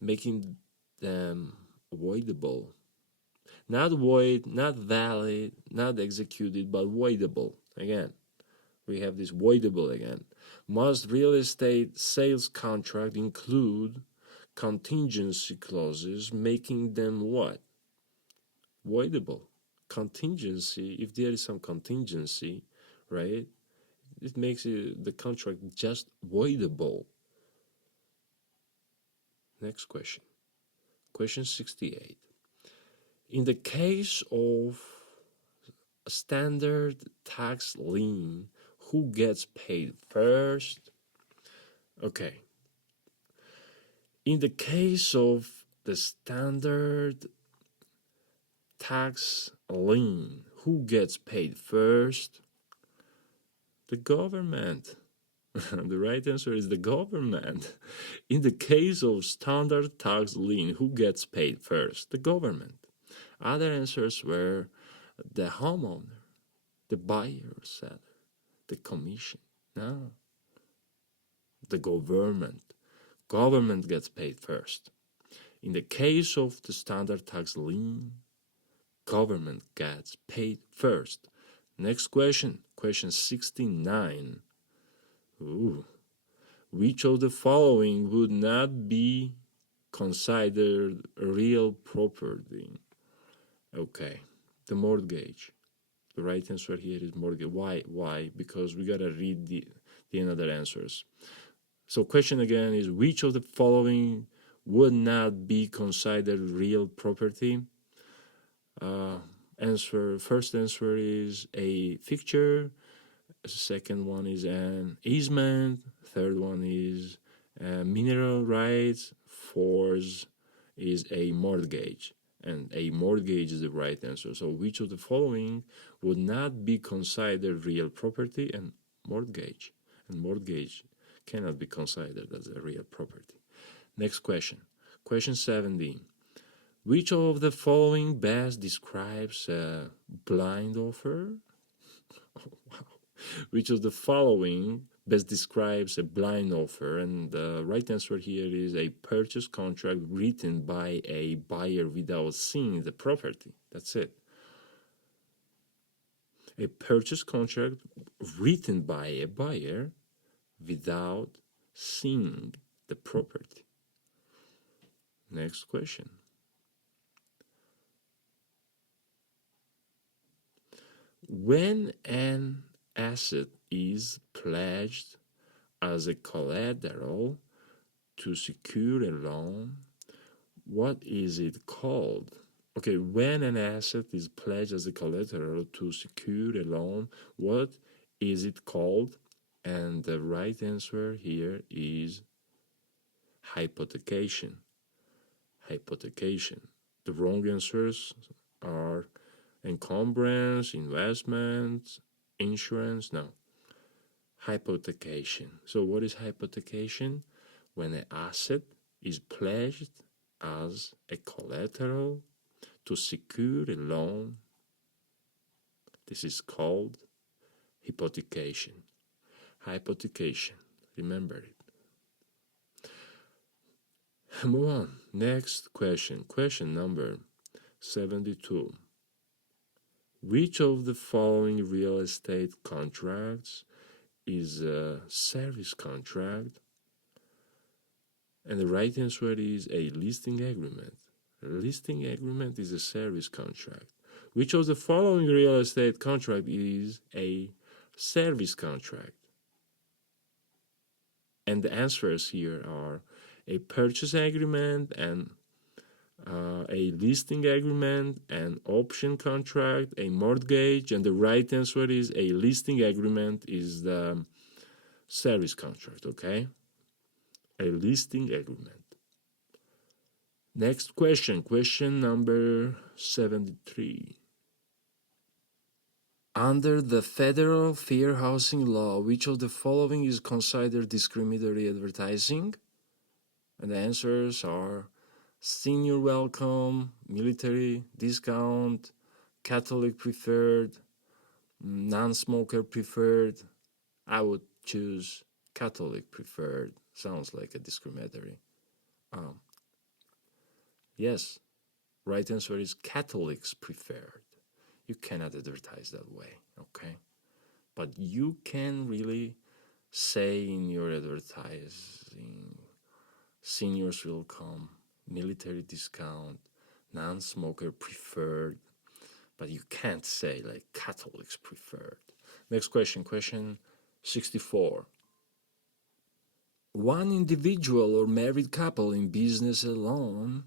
Making them voidable. Not void, not valid, not executed, but voidable. Again, We have this voidable again. Must real estate sales contract include contingency clauses, making them what? Voidable. Contingency, if there is some contingency, right, it makes the contract just voidable. Next question. Question 68. In the case of a standard tax lien, who gets paid first? Okay. In the case of the standard tax lien, who gets paid first? The government. The right answer is the government. In the case of standard tax lien, who gets paid first? The government. Other answers were the homeowner, the buyer or seller, the commission. No, the government. Government gets paid first. In the case of the standard tax lien, government gets paid first. Next question, question 69. Ooh. Which of the following would not be considered real property? Okay, the mortgage. The right answer here is mortgage. Why? Why? Because we gotta read the other answers. So question again is, which of the following would not be considered real property? First answer is a fixture. Second one is an easement. Third one is mineral rights. Fourth is a mortgage. And a mortgage is the right answer. So which of the following would not be considered real property? And mortgage. And mortgage cannot be considered as a real property. Next question. Question 17. Which of the following best describes a blind offer? Oh, wow. Which of the following best describes a blind offer? And the right answer here is a purchase contract written by a buyer without seeing the property. That's it. A purchase contract written by a buyer without seeing the property. Next question. When an asset is pledged as a collateral to secure a loan, what is it called? Okay, when an asset is pledged as a collateral to secure a loan, what is it called? And the right answer here is hypothecation. Hypothecation. The wrong answers are encumbrance, investments, insurance. No. Hypothecation. So what is hypothecation? When an asset is pledged as a collateral to secure a loan, this is called hypothecation. Hypothecation. Remember it. Move on. Next question. Question number 72. Which of the following real estate contracts is a service contract? And the right answer is a listing agreement. A listing agreement is a service contract. Which of the following real estate contract is a service contract? And the answers here are a purchase agreement and a listing agreement, an option contract, a mortgage, and the right answer is a listing agreement is the service contract, okay? A listing agreement. Next question, question number 73. Under the federal fair housing law, which of the following is considered discriminatory advertising? And the answers are senior welcome, military discount, Catholic preferred, non-smoker preferred. I would choose Catholic preferred. Sounds like a discriminatory. Yes, right answer is Catholics preferred. You cannot advertise that way, okay? but you can really say in your advertising, seniors will come, military discount, non-smoker preferred, but you can't say like Catholics preferred. Next question, question 64. One individual or married couple in business alone,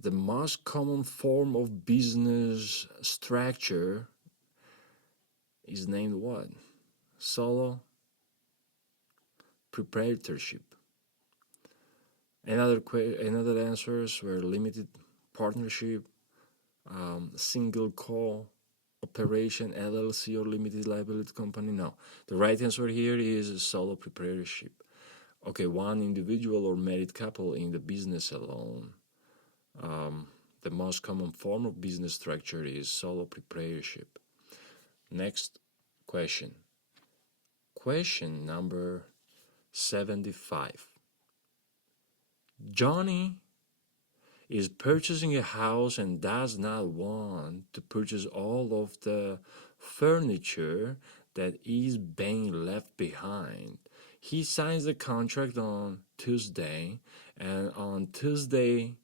the most common form of business structure is named what? Solo proprietorship. Another answers were limited partnership, single cooperation, LLC, or limited liability company. No, the right answer here is solo proprietorship. Okay, one individual or married couple in the business alone. The most common form of business structure is solo proprietorship. Next question. Question number 75. Johnny is purchasing a house and does not want to purchase all of the furniture that is being left behind. He signs the contract on Tuesday, and on Tuesday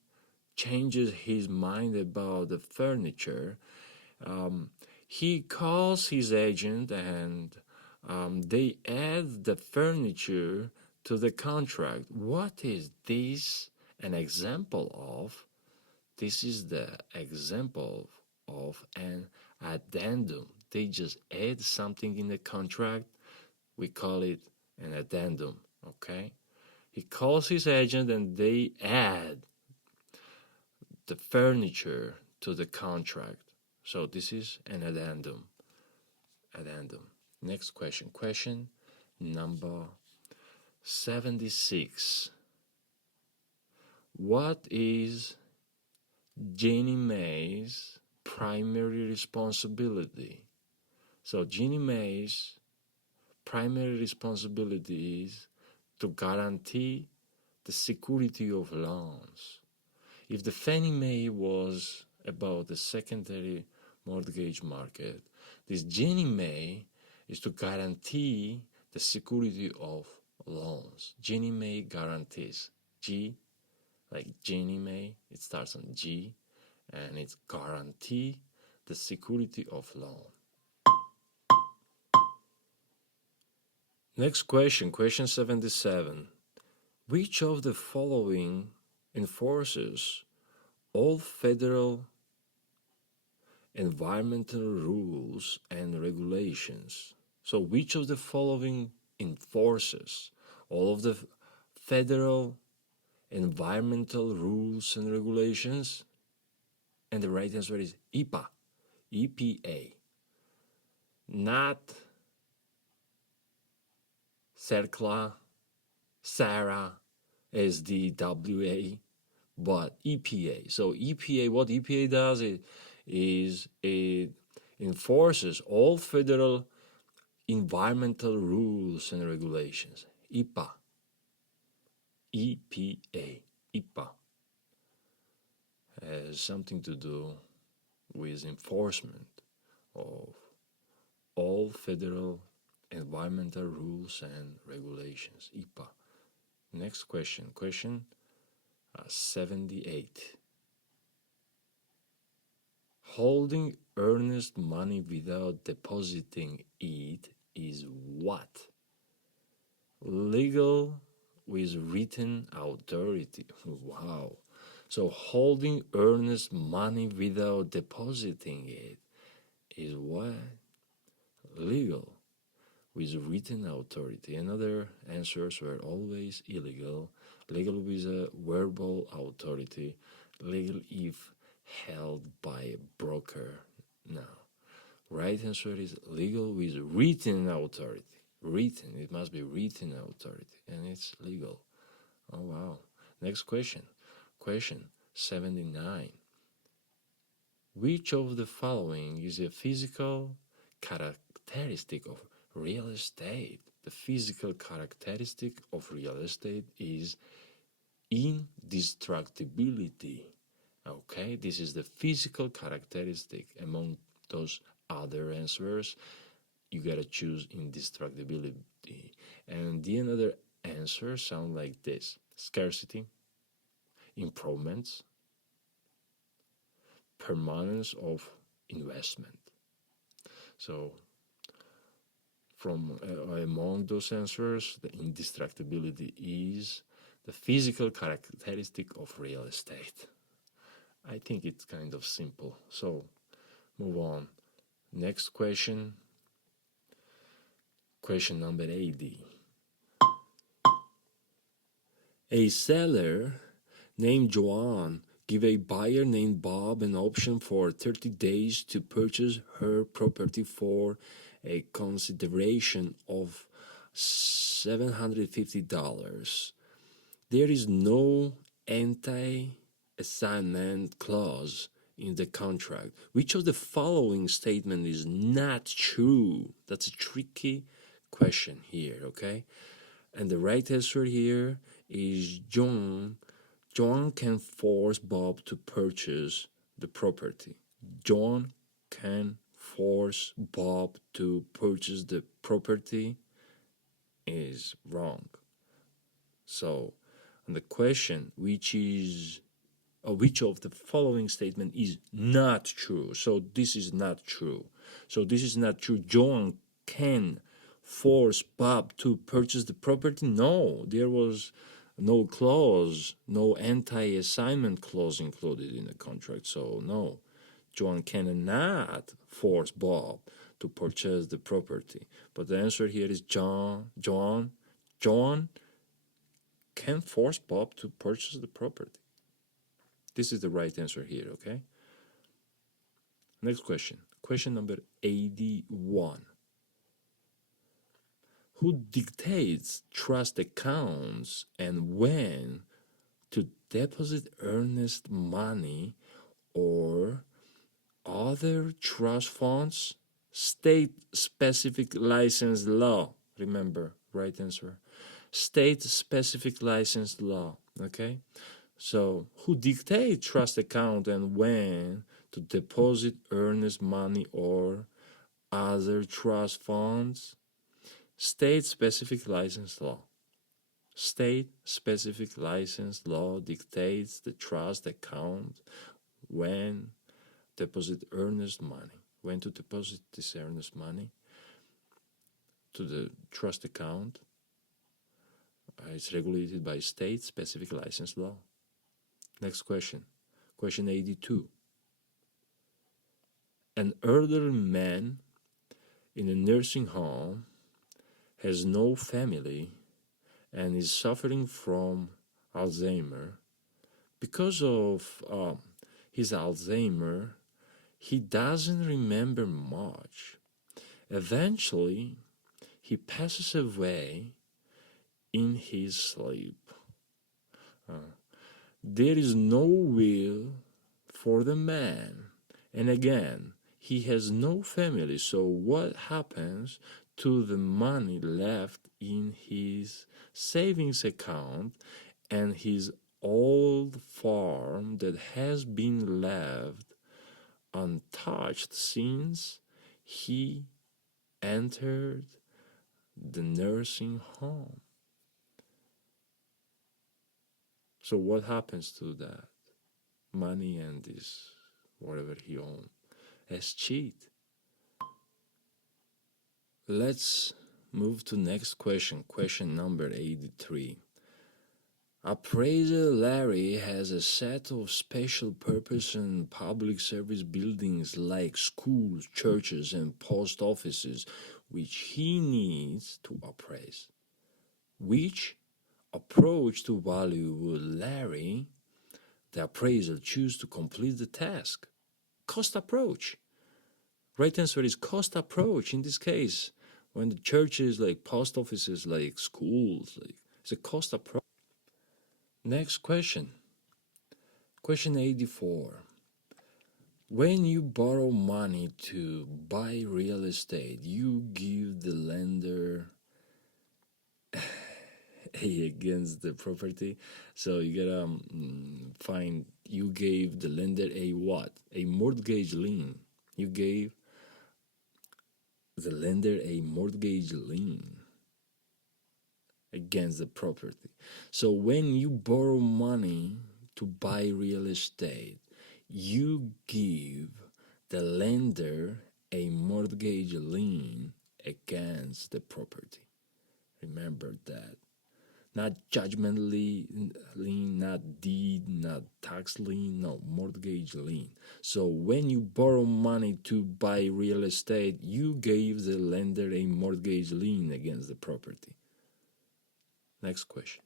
changes his mind about the furniture. He calls his agent and they add the furniture to the contract. What is this an example of? This is the example of an addendum. They just add something in the contract. We call it an addendum, okay? He calls his agent and they add the furniture to the contract. So this is an addendum. Addendum. Next question. Question number 76. What is Ginnie Mae's primary responsibility? So Ginnie Mae's primary responsibility is to guarantee the security of loans. If the Fannie Mae was about the secondary mortgage market, this Ginnie Mae is to guarantee the security of loans. Ginnie Mae guarantees. G, like Ginnie Mae, it starts on G, and it's guarantee the security of loan. Next question, question 77. Which of the following enforces all federal environmental rules and regulations? So which of the following enforces all of the federal environmental rules and regulations? And the right answer is EPA, EPA. Not CERCLA, SARA, SDWA, but EPA. So EPA, what EPA does is it enforces all federal environmental rules and regulations. EPA, EPA, EPA has something to do with enforcement of all federal environmental rules and regulations. EPA. Next question, question 78. Holding earnest money without depositing it is what? Legal with written authority. Wow. So holding earnest money without depositing it is what? Legal with written authority. And other answers were always illegal. Legal with a verbal authority. Legal if held by a broker. No. Right answer is legal with written authority. Written. It must be written authority. And it's legal. Oh, wow. Next question. Question 79. Which of the following is a physical characteristic of real estate? The physical characteristic of real estate is indestructibility. Okay, this is the physical characteristic. Among those other answers, you gotta choose indestructibility. And the another answer sound like this: scarcity, improvements, permanence of investment. So from among those answers, the indestructibility is the physical characteristic of real estate. I think it's kind of simple. So move on. Next question. Question number 80. A seller named Joanne give a buyer named Bob an option for 30 days to purchase her property for a consideration of $750. There is no anti-assignment clause in the contract. Which of the following statement is not true? That's a tricky question here, okay? And the right answer here is John. John can force Bob to purchase the property. John can force Bob to purchase the property is wrong. So, and the question, which of the following statement is not true? So this is not true. So this is not true. John can force Bob to purchase the property? No, there was no clause, no anti-assignment clause included in the contract. So no, John cannot force Bob to purchase the property. But the answer here is John can force Bob to purchase the property. This is the right answer here, okay? Next question. Question number 81. Who dictates trust accounts and when to deposit earnest money or other trust funds? State-specific license law. Remember, right answer. State-specific license law, okay? So, who dictates trust account and when to deposit earnest money or other trust funds? State-specific license law. State-specific license law dictates the trust account when deposit earnest money. When to deposit this earnest money to the trust account. It's regulated by state-specific license law. Next question. Question 82. An elderly man in a nursing home has no family and is suffering from Alzheimer. Because of his Alzheimer, he doesn't remember much. Eventually, he passes away in his sleep. There is no will for the man. And again, he has no family. So what happens to the money left in his savings account and his old farm that has been left untouched since he entered the nursing home? So what happens to that money and this whatever he owned as cheat? Let's move to next question. Question number 83. Appraiser Larry has a set of special purpose and public service buildings like schools, churches, and post offices which he needs to appraise. Which approach to value will Larry, the appraiser, choose to complete the task? Cost approach. Right answer is cost approach. In this case, when the churches, like post offices, like schools, like it's a cost approach. Next question. Question 84. When you borrow money to buy real estate, you give the lender against the property. So you gotta find, you gave the lender a what? A mortgage lien. You gave the lender a mortgage lien against the property. So when you borrow money to buy real estate, you give the lender a mortgage lien against the property. Remember that. Not judgment lien, not deed, not tax lien, no, mortgage lien. So when you borrow money to buy real estate, you gave the lender a mortgage lien against the property. Next question.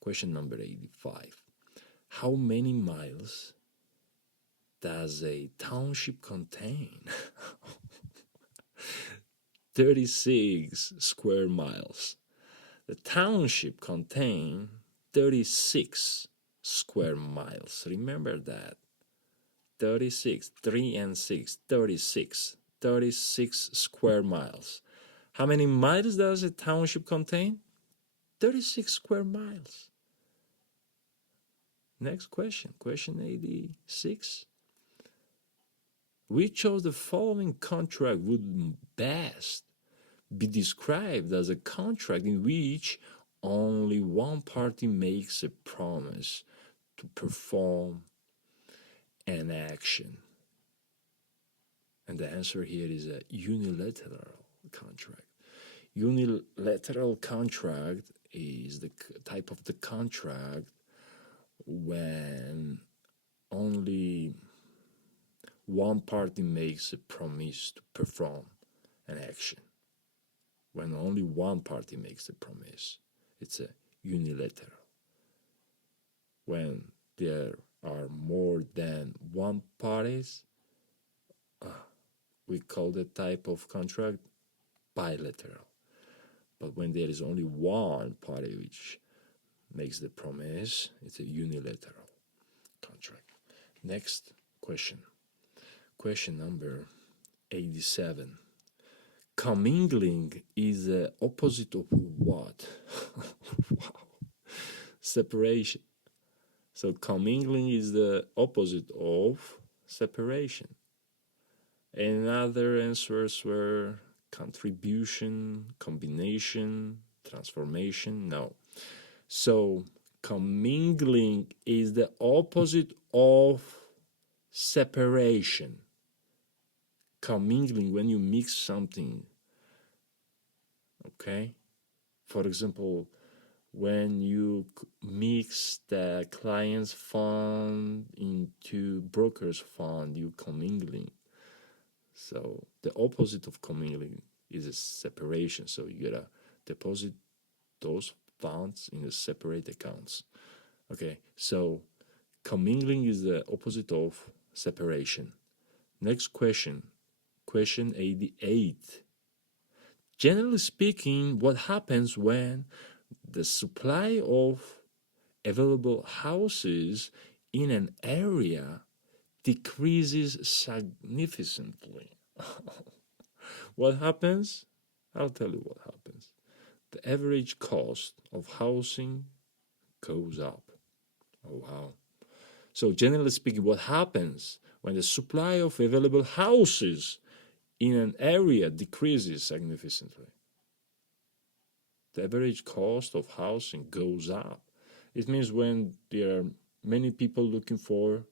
Question number 85. How many miles does a township contain? 36 square miles. The township contains 36 square miles. Remember that. 36, 3 and 6, 36. 36 square miles. How many miles does a township contain? 36 square miles. Next question, question 86. Which of the following contract would best be described as a contract in which only one party makes a promise to perform an action? And the answer here is a unilateral contract. Unilateral contract is the type of the contract when only one party makes a promise to perform an action. When only one party makes a promise, it's a unilateral. When there are more than one parties, we call the type of contract bilateral. But when there is only one party which makes the promise, it's a unilateral contract. Next question. Question number 87. Commingling is the opposite of what? Wow. Separation. So commingling is the opposite of separation. And other answers were contribution, combination, transformation. No. So commingling is the opposite of separation. Commingling, when you mix something, okay? For example, when you mix the client's fund into broker's fund, you commingling. So the opposite of commingling is a separation. So you gotta deposit those funds in the separate accounts. Okay, so commingling is the opposite of separation. Next question, question 88. Generally speaking, what happens when the supply of available houses in an area decreases significantly? What happens? I'll tell you what happens. The average cost of housing goes up. Oh, wow. So generally speaking, what happens when the supply of available houses in an area decreases significantly? The average cost of housing goes up. It means when there are many people looking to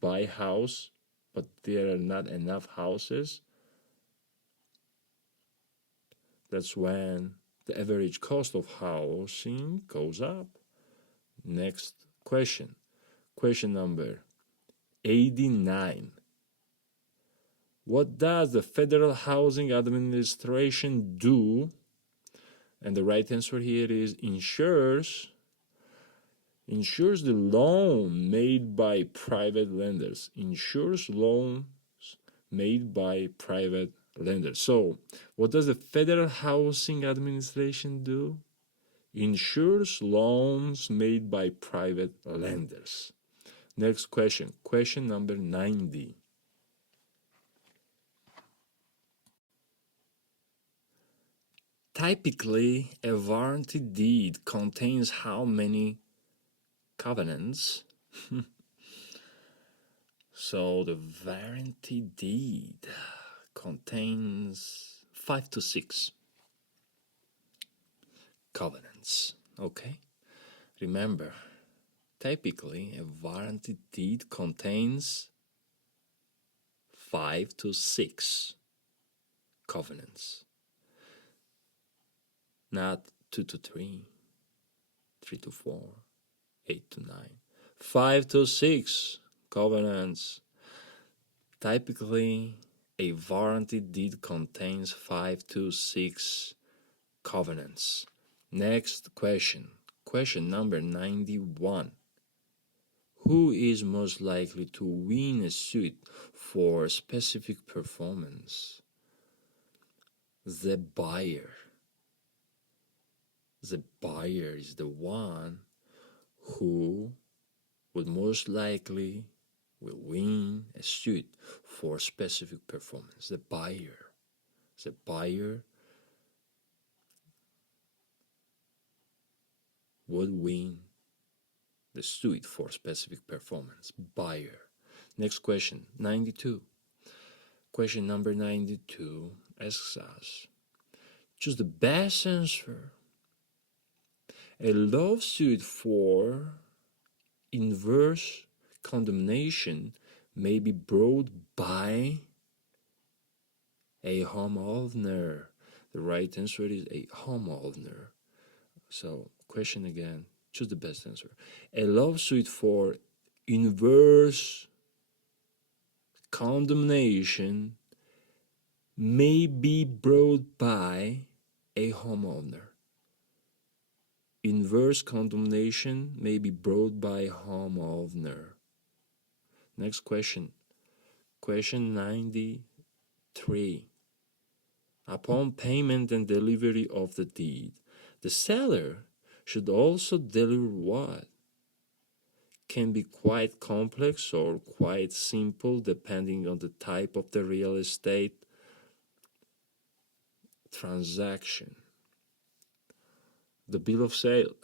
buy a house, but there are not enough houses, that's when the average cost of housing goes up. Next question. Question number 89. What does the Federal Housing Administration do? And the right answer here is insures the loan made by private lenders. Insures loans made by private lenders. So, what does the Federal Housing Administration do? Insures loans made by private lenders. Next question. Question number 90. Typically, a warranty deed contains how many covenants? So the warranty deed contains 5 to 6 covenants. Okay? Remember, typically a warranty deed contains 5 to 6 covenants, not 2 to 3, 3 to 4, 8 to 9. 5 to 6 covenants. Typically, a warranty deed contains 5 to 6 covenants. Next question. Question number 91. Who is most likely to win a suit for a specific performance? The buyer. The buyer is the one who would most likely will win a suit for a specific performance. The buyer would win the suit for specific performance. Buyer. Next question, 92. Question number 92 asks us, choose the best answer. A lawsuit for inverse condemnation may be brought by a homeowner. The right answer is a homeowner. So, question again, choose the best answer. A lawsuit for inverse condemnation may be brought by a homeowner. Inverse condemnation may be brought by a homeowner. Next question. Question 93. Upon payment and delivery of the deed, the seller should also deliver what? Can be quite complex or quite simple depending on the type of the real estate transaction. The bill of sale.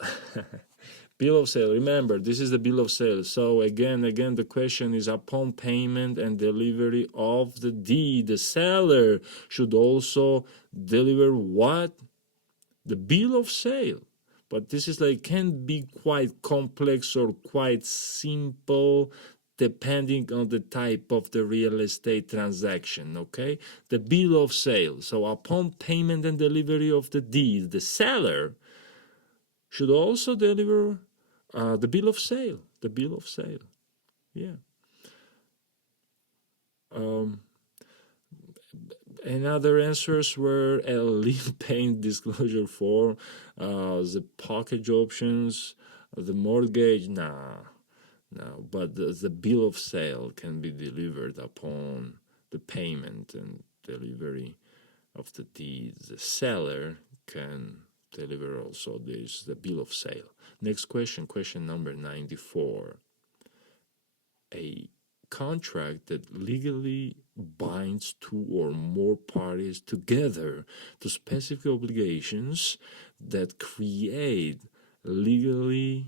Bill of sale. Remember, this is the bill of sale. So again, the question is upon payment and delivery of the deed, the seller should also deliver what? The bill of sale. But this is can be quite complex or quite simple depending on the type of the real estate transaction, okay? The bill of sale. So upon payment and delivery of the deed, the seller should also deliver the bill of sale. The bill of sale. Yeah. And other answers were a lien payment disclosure form, the package options, the mortgage, no. But the bill of sale can be delivered upon the payment and delivery of the deed. The seller can deliver also the bill of sale. Next question, question number 94. A contract that legally binds two or more parties together to specific obligations that create legally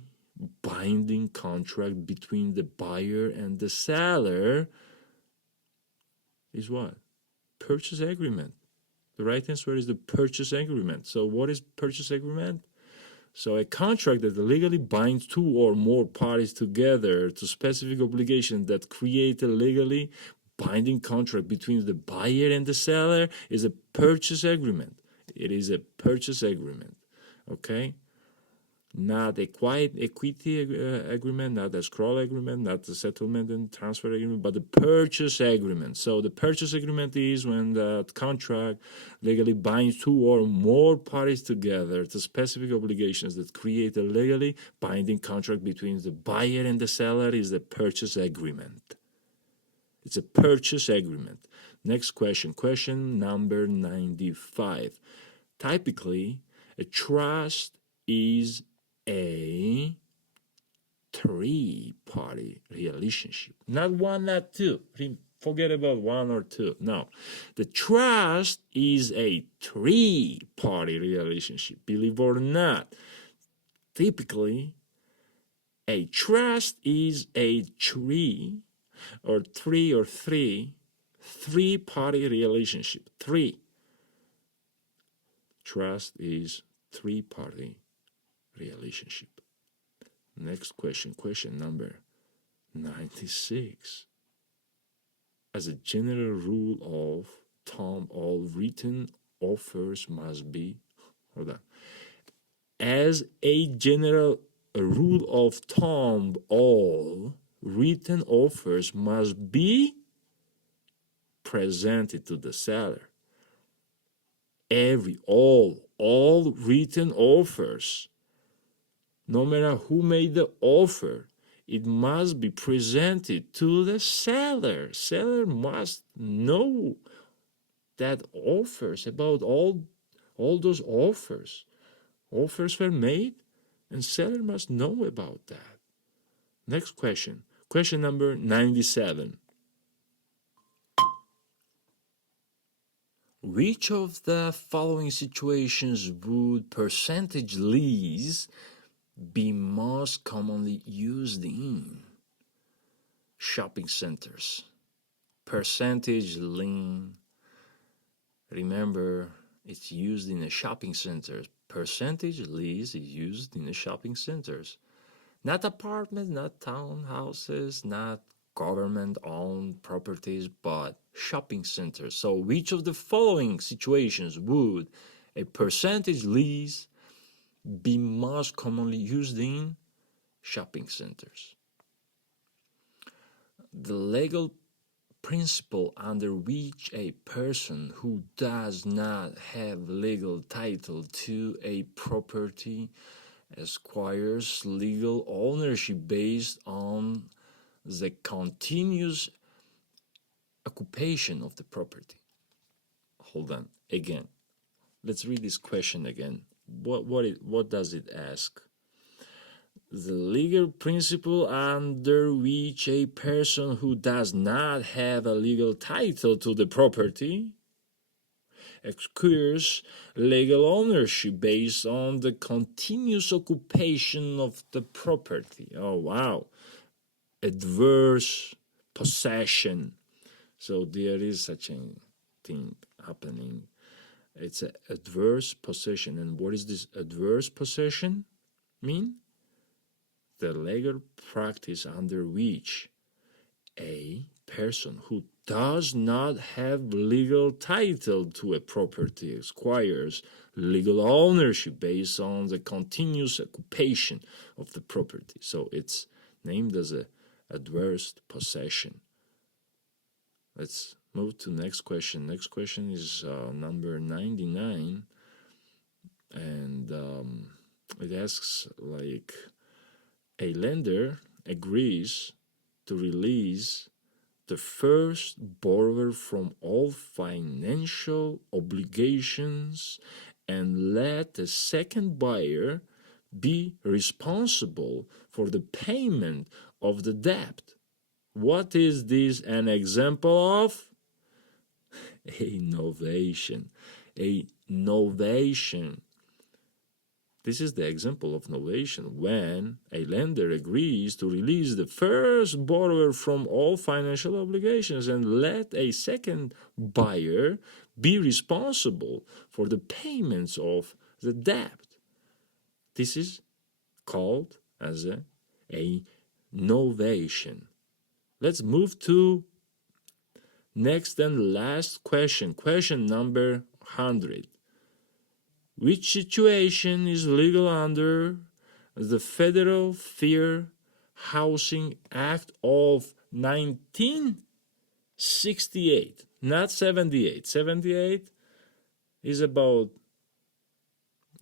binding contract between the buyer and the seller is what? Purchase agreement. The right answer is the purchase agreement. So what is purchase agreement? So a contract that legally binds two or more parties together to specific obligations that create a legally binding contract between the buyer and the seller is a purchase agreement. It is a purchase agreement, okay? Not a quiet equity agreement, not a scroll agreement, not the settlement and transfer agreement, but the purchase agreement. So the purchase agreement is when the contract legally binds two or more parties together to specific obligations that create a legally binding contract between the buyer and the seller is the purchase agreement. It's a purchase agreement. Next question, question number 95. Typically, a trust is a three-party relationship. Not one, not two. Forget about one or two. No. The trust is a three-party relationship. Believe it or not. Typically, a trust is a three-party relationship. Three. Trust is three-party relationship. Next question, question number 96. As a general rule of thumb, all written offers must be, hold on. As a general rule of thumb, all written offers must be presented to the seller. All written offers, no matter who made the offer, it must be presented to the seller. Seller must know that offers, about all those offers. Offers were made, and seller must know about that. Next question. Question number 97. Which of the following situations would percentage lease be most commonly used in? Shopping centers. Percentage lien. Remember, it's used in a shopping center. Percentage lease is used in the shopping centers. Not apartments, not townhouses, not government-owned properties, but shopping centers. So which of the following situations would a percentage lease be most commonly used in? Shopping centers. The legal principle under which a person who does not have legal title to a property acquires legal ownership based on the continuous occupation of the property. Hold on, again. Let's read this question again. What does it ask? The legal principle under which a person who does not have a legal title to the property acquires legal ownership based on the continuous occupation of the property. Oh, wow. Adverse possession. So there is such a thing happening. It's an adverse possession. And what is this adverse possession mean? The legal practice under which a person who does not have legal title to a property acquires legal ownership based on the continuous occupation of the property. So it's named as a adverse possession. Let's move to next question. Next question is number 99, and it asks like, a lender agrees to release the first borrower from all financial obligations and let the second buyer be responsible for the payment of the debt. What is this an example of? A novation. A novation. This is the example of novation when a lender agrees to release the first borrower from all financial obligations and let a second buyer be responsible for the payments of the debt. This is called as a novation. Let's move to next and last question. Question number 100. Which situation is legal under the Federal Fair Housing Act of 1968? Not 78. 78 is about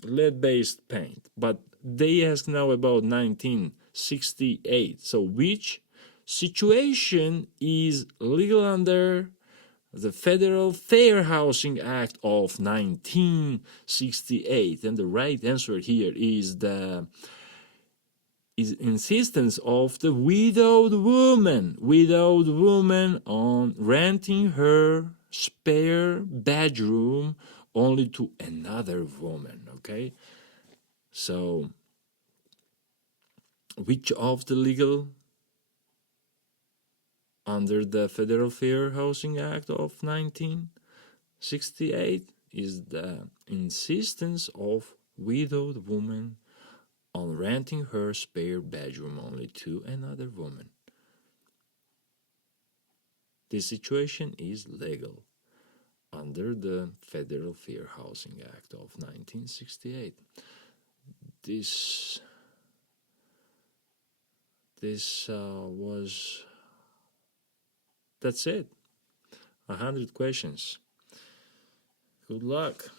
lead-based paint, but they ask now about 1968. So which situation is legal under the Federal Fair Housing Act of 1968? And the right answer here is the insistence of the widowed woman on renting her spare bedroom only to another woman. Okay, so which of the legal under the Federal Fair Housing Act of 1968 is the insistence of widowed woman on renting her spare bedroom only to another woman. This situation is legal under the Federal Fair Housing Act of 1968. This was that's it. 100 questions. Good luck.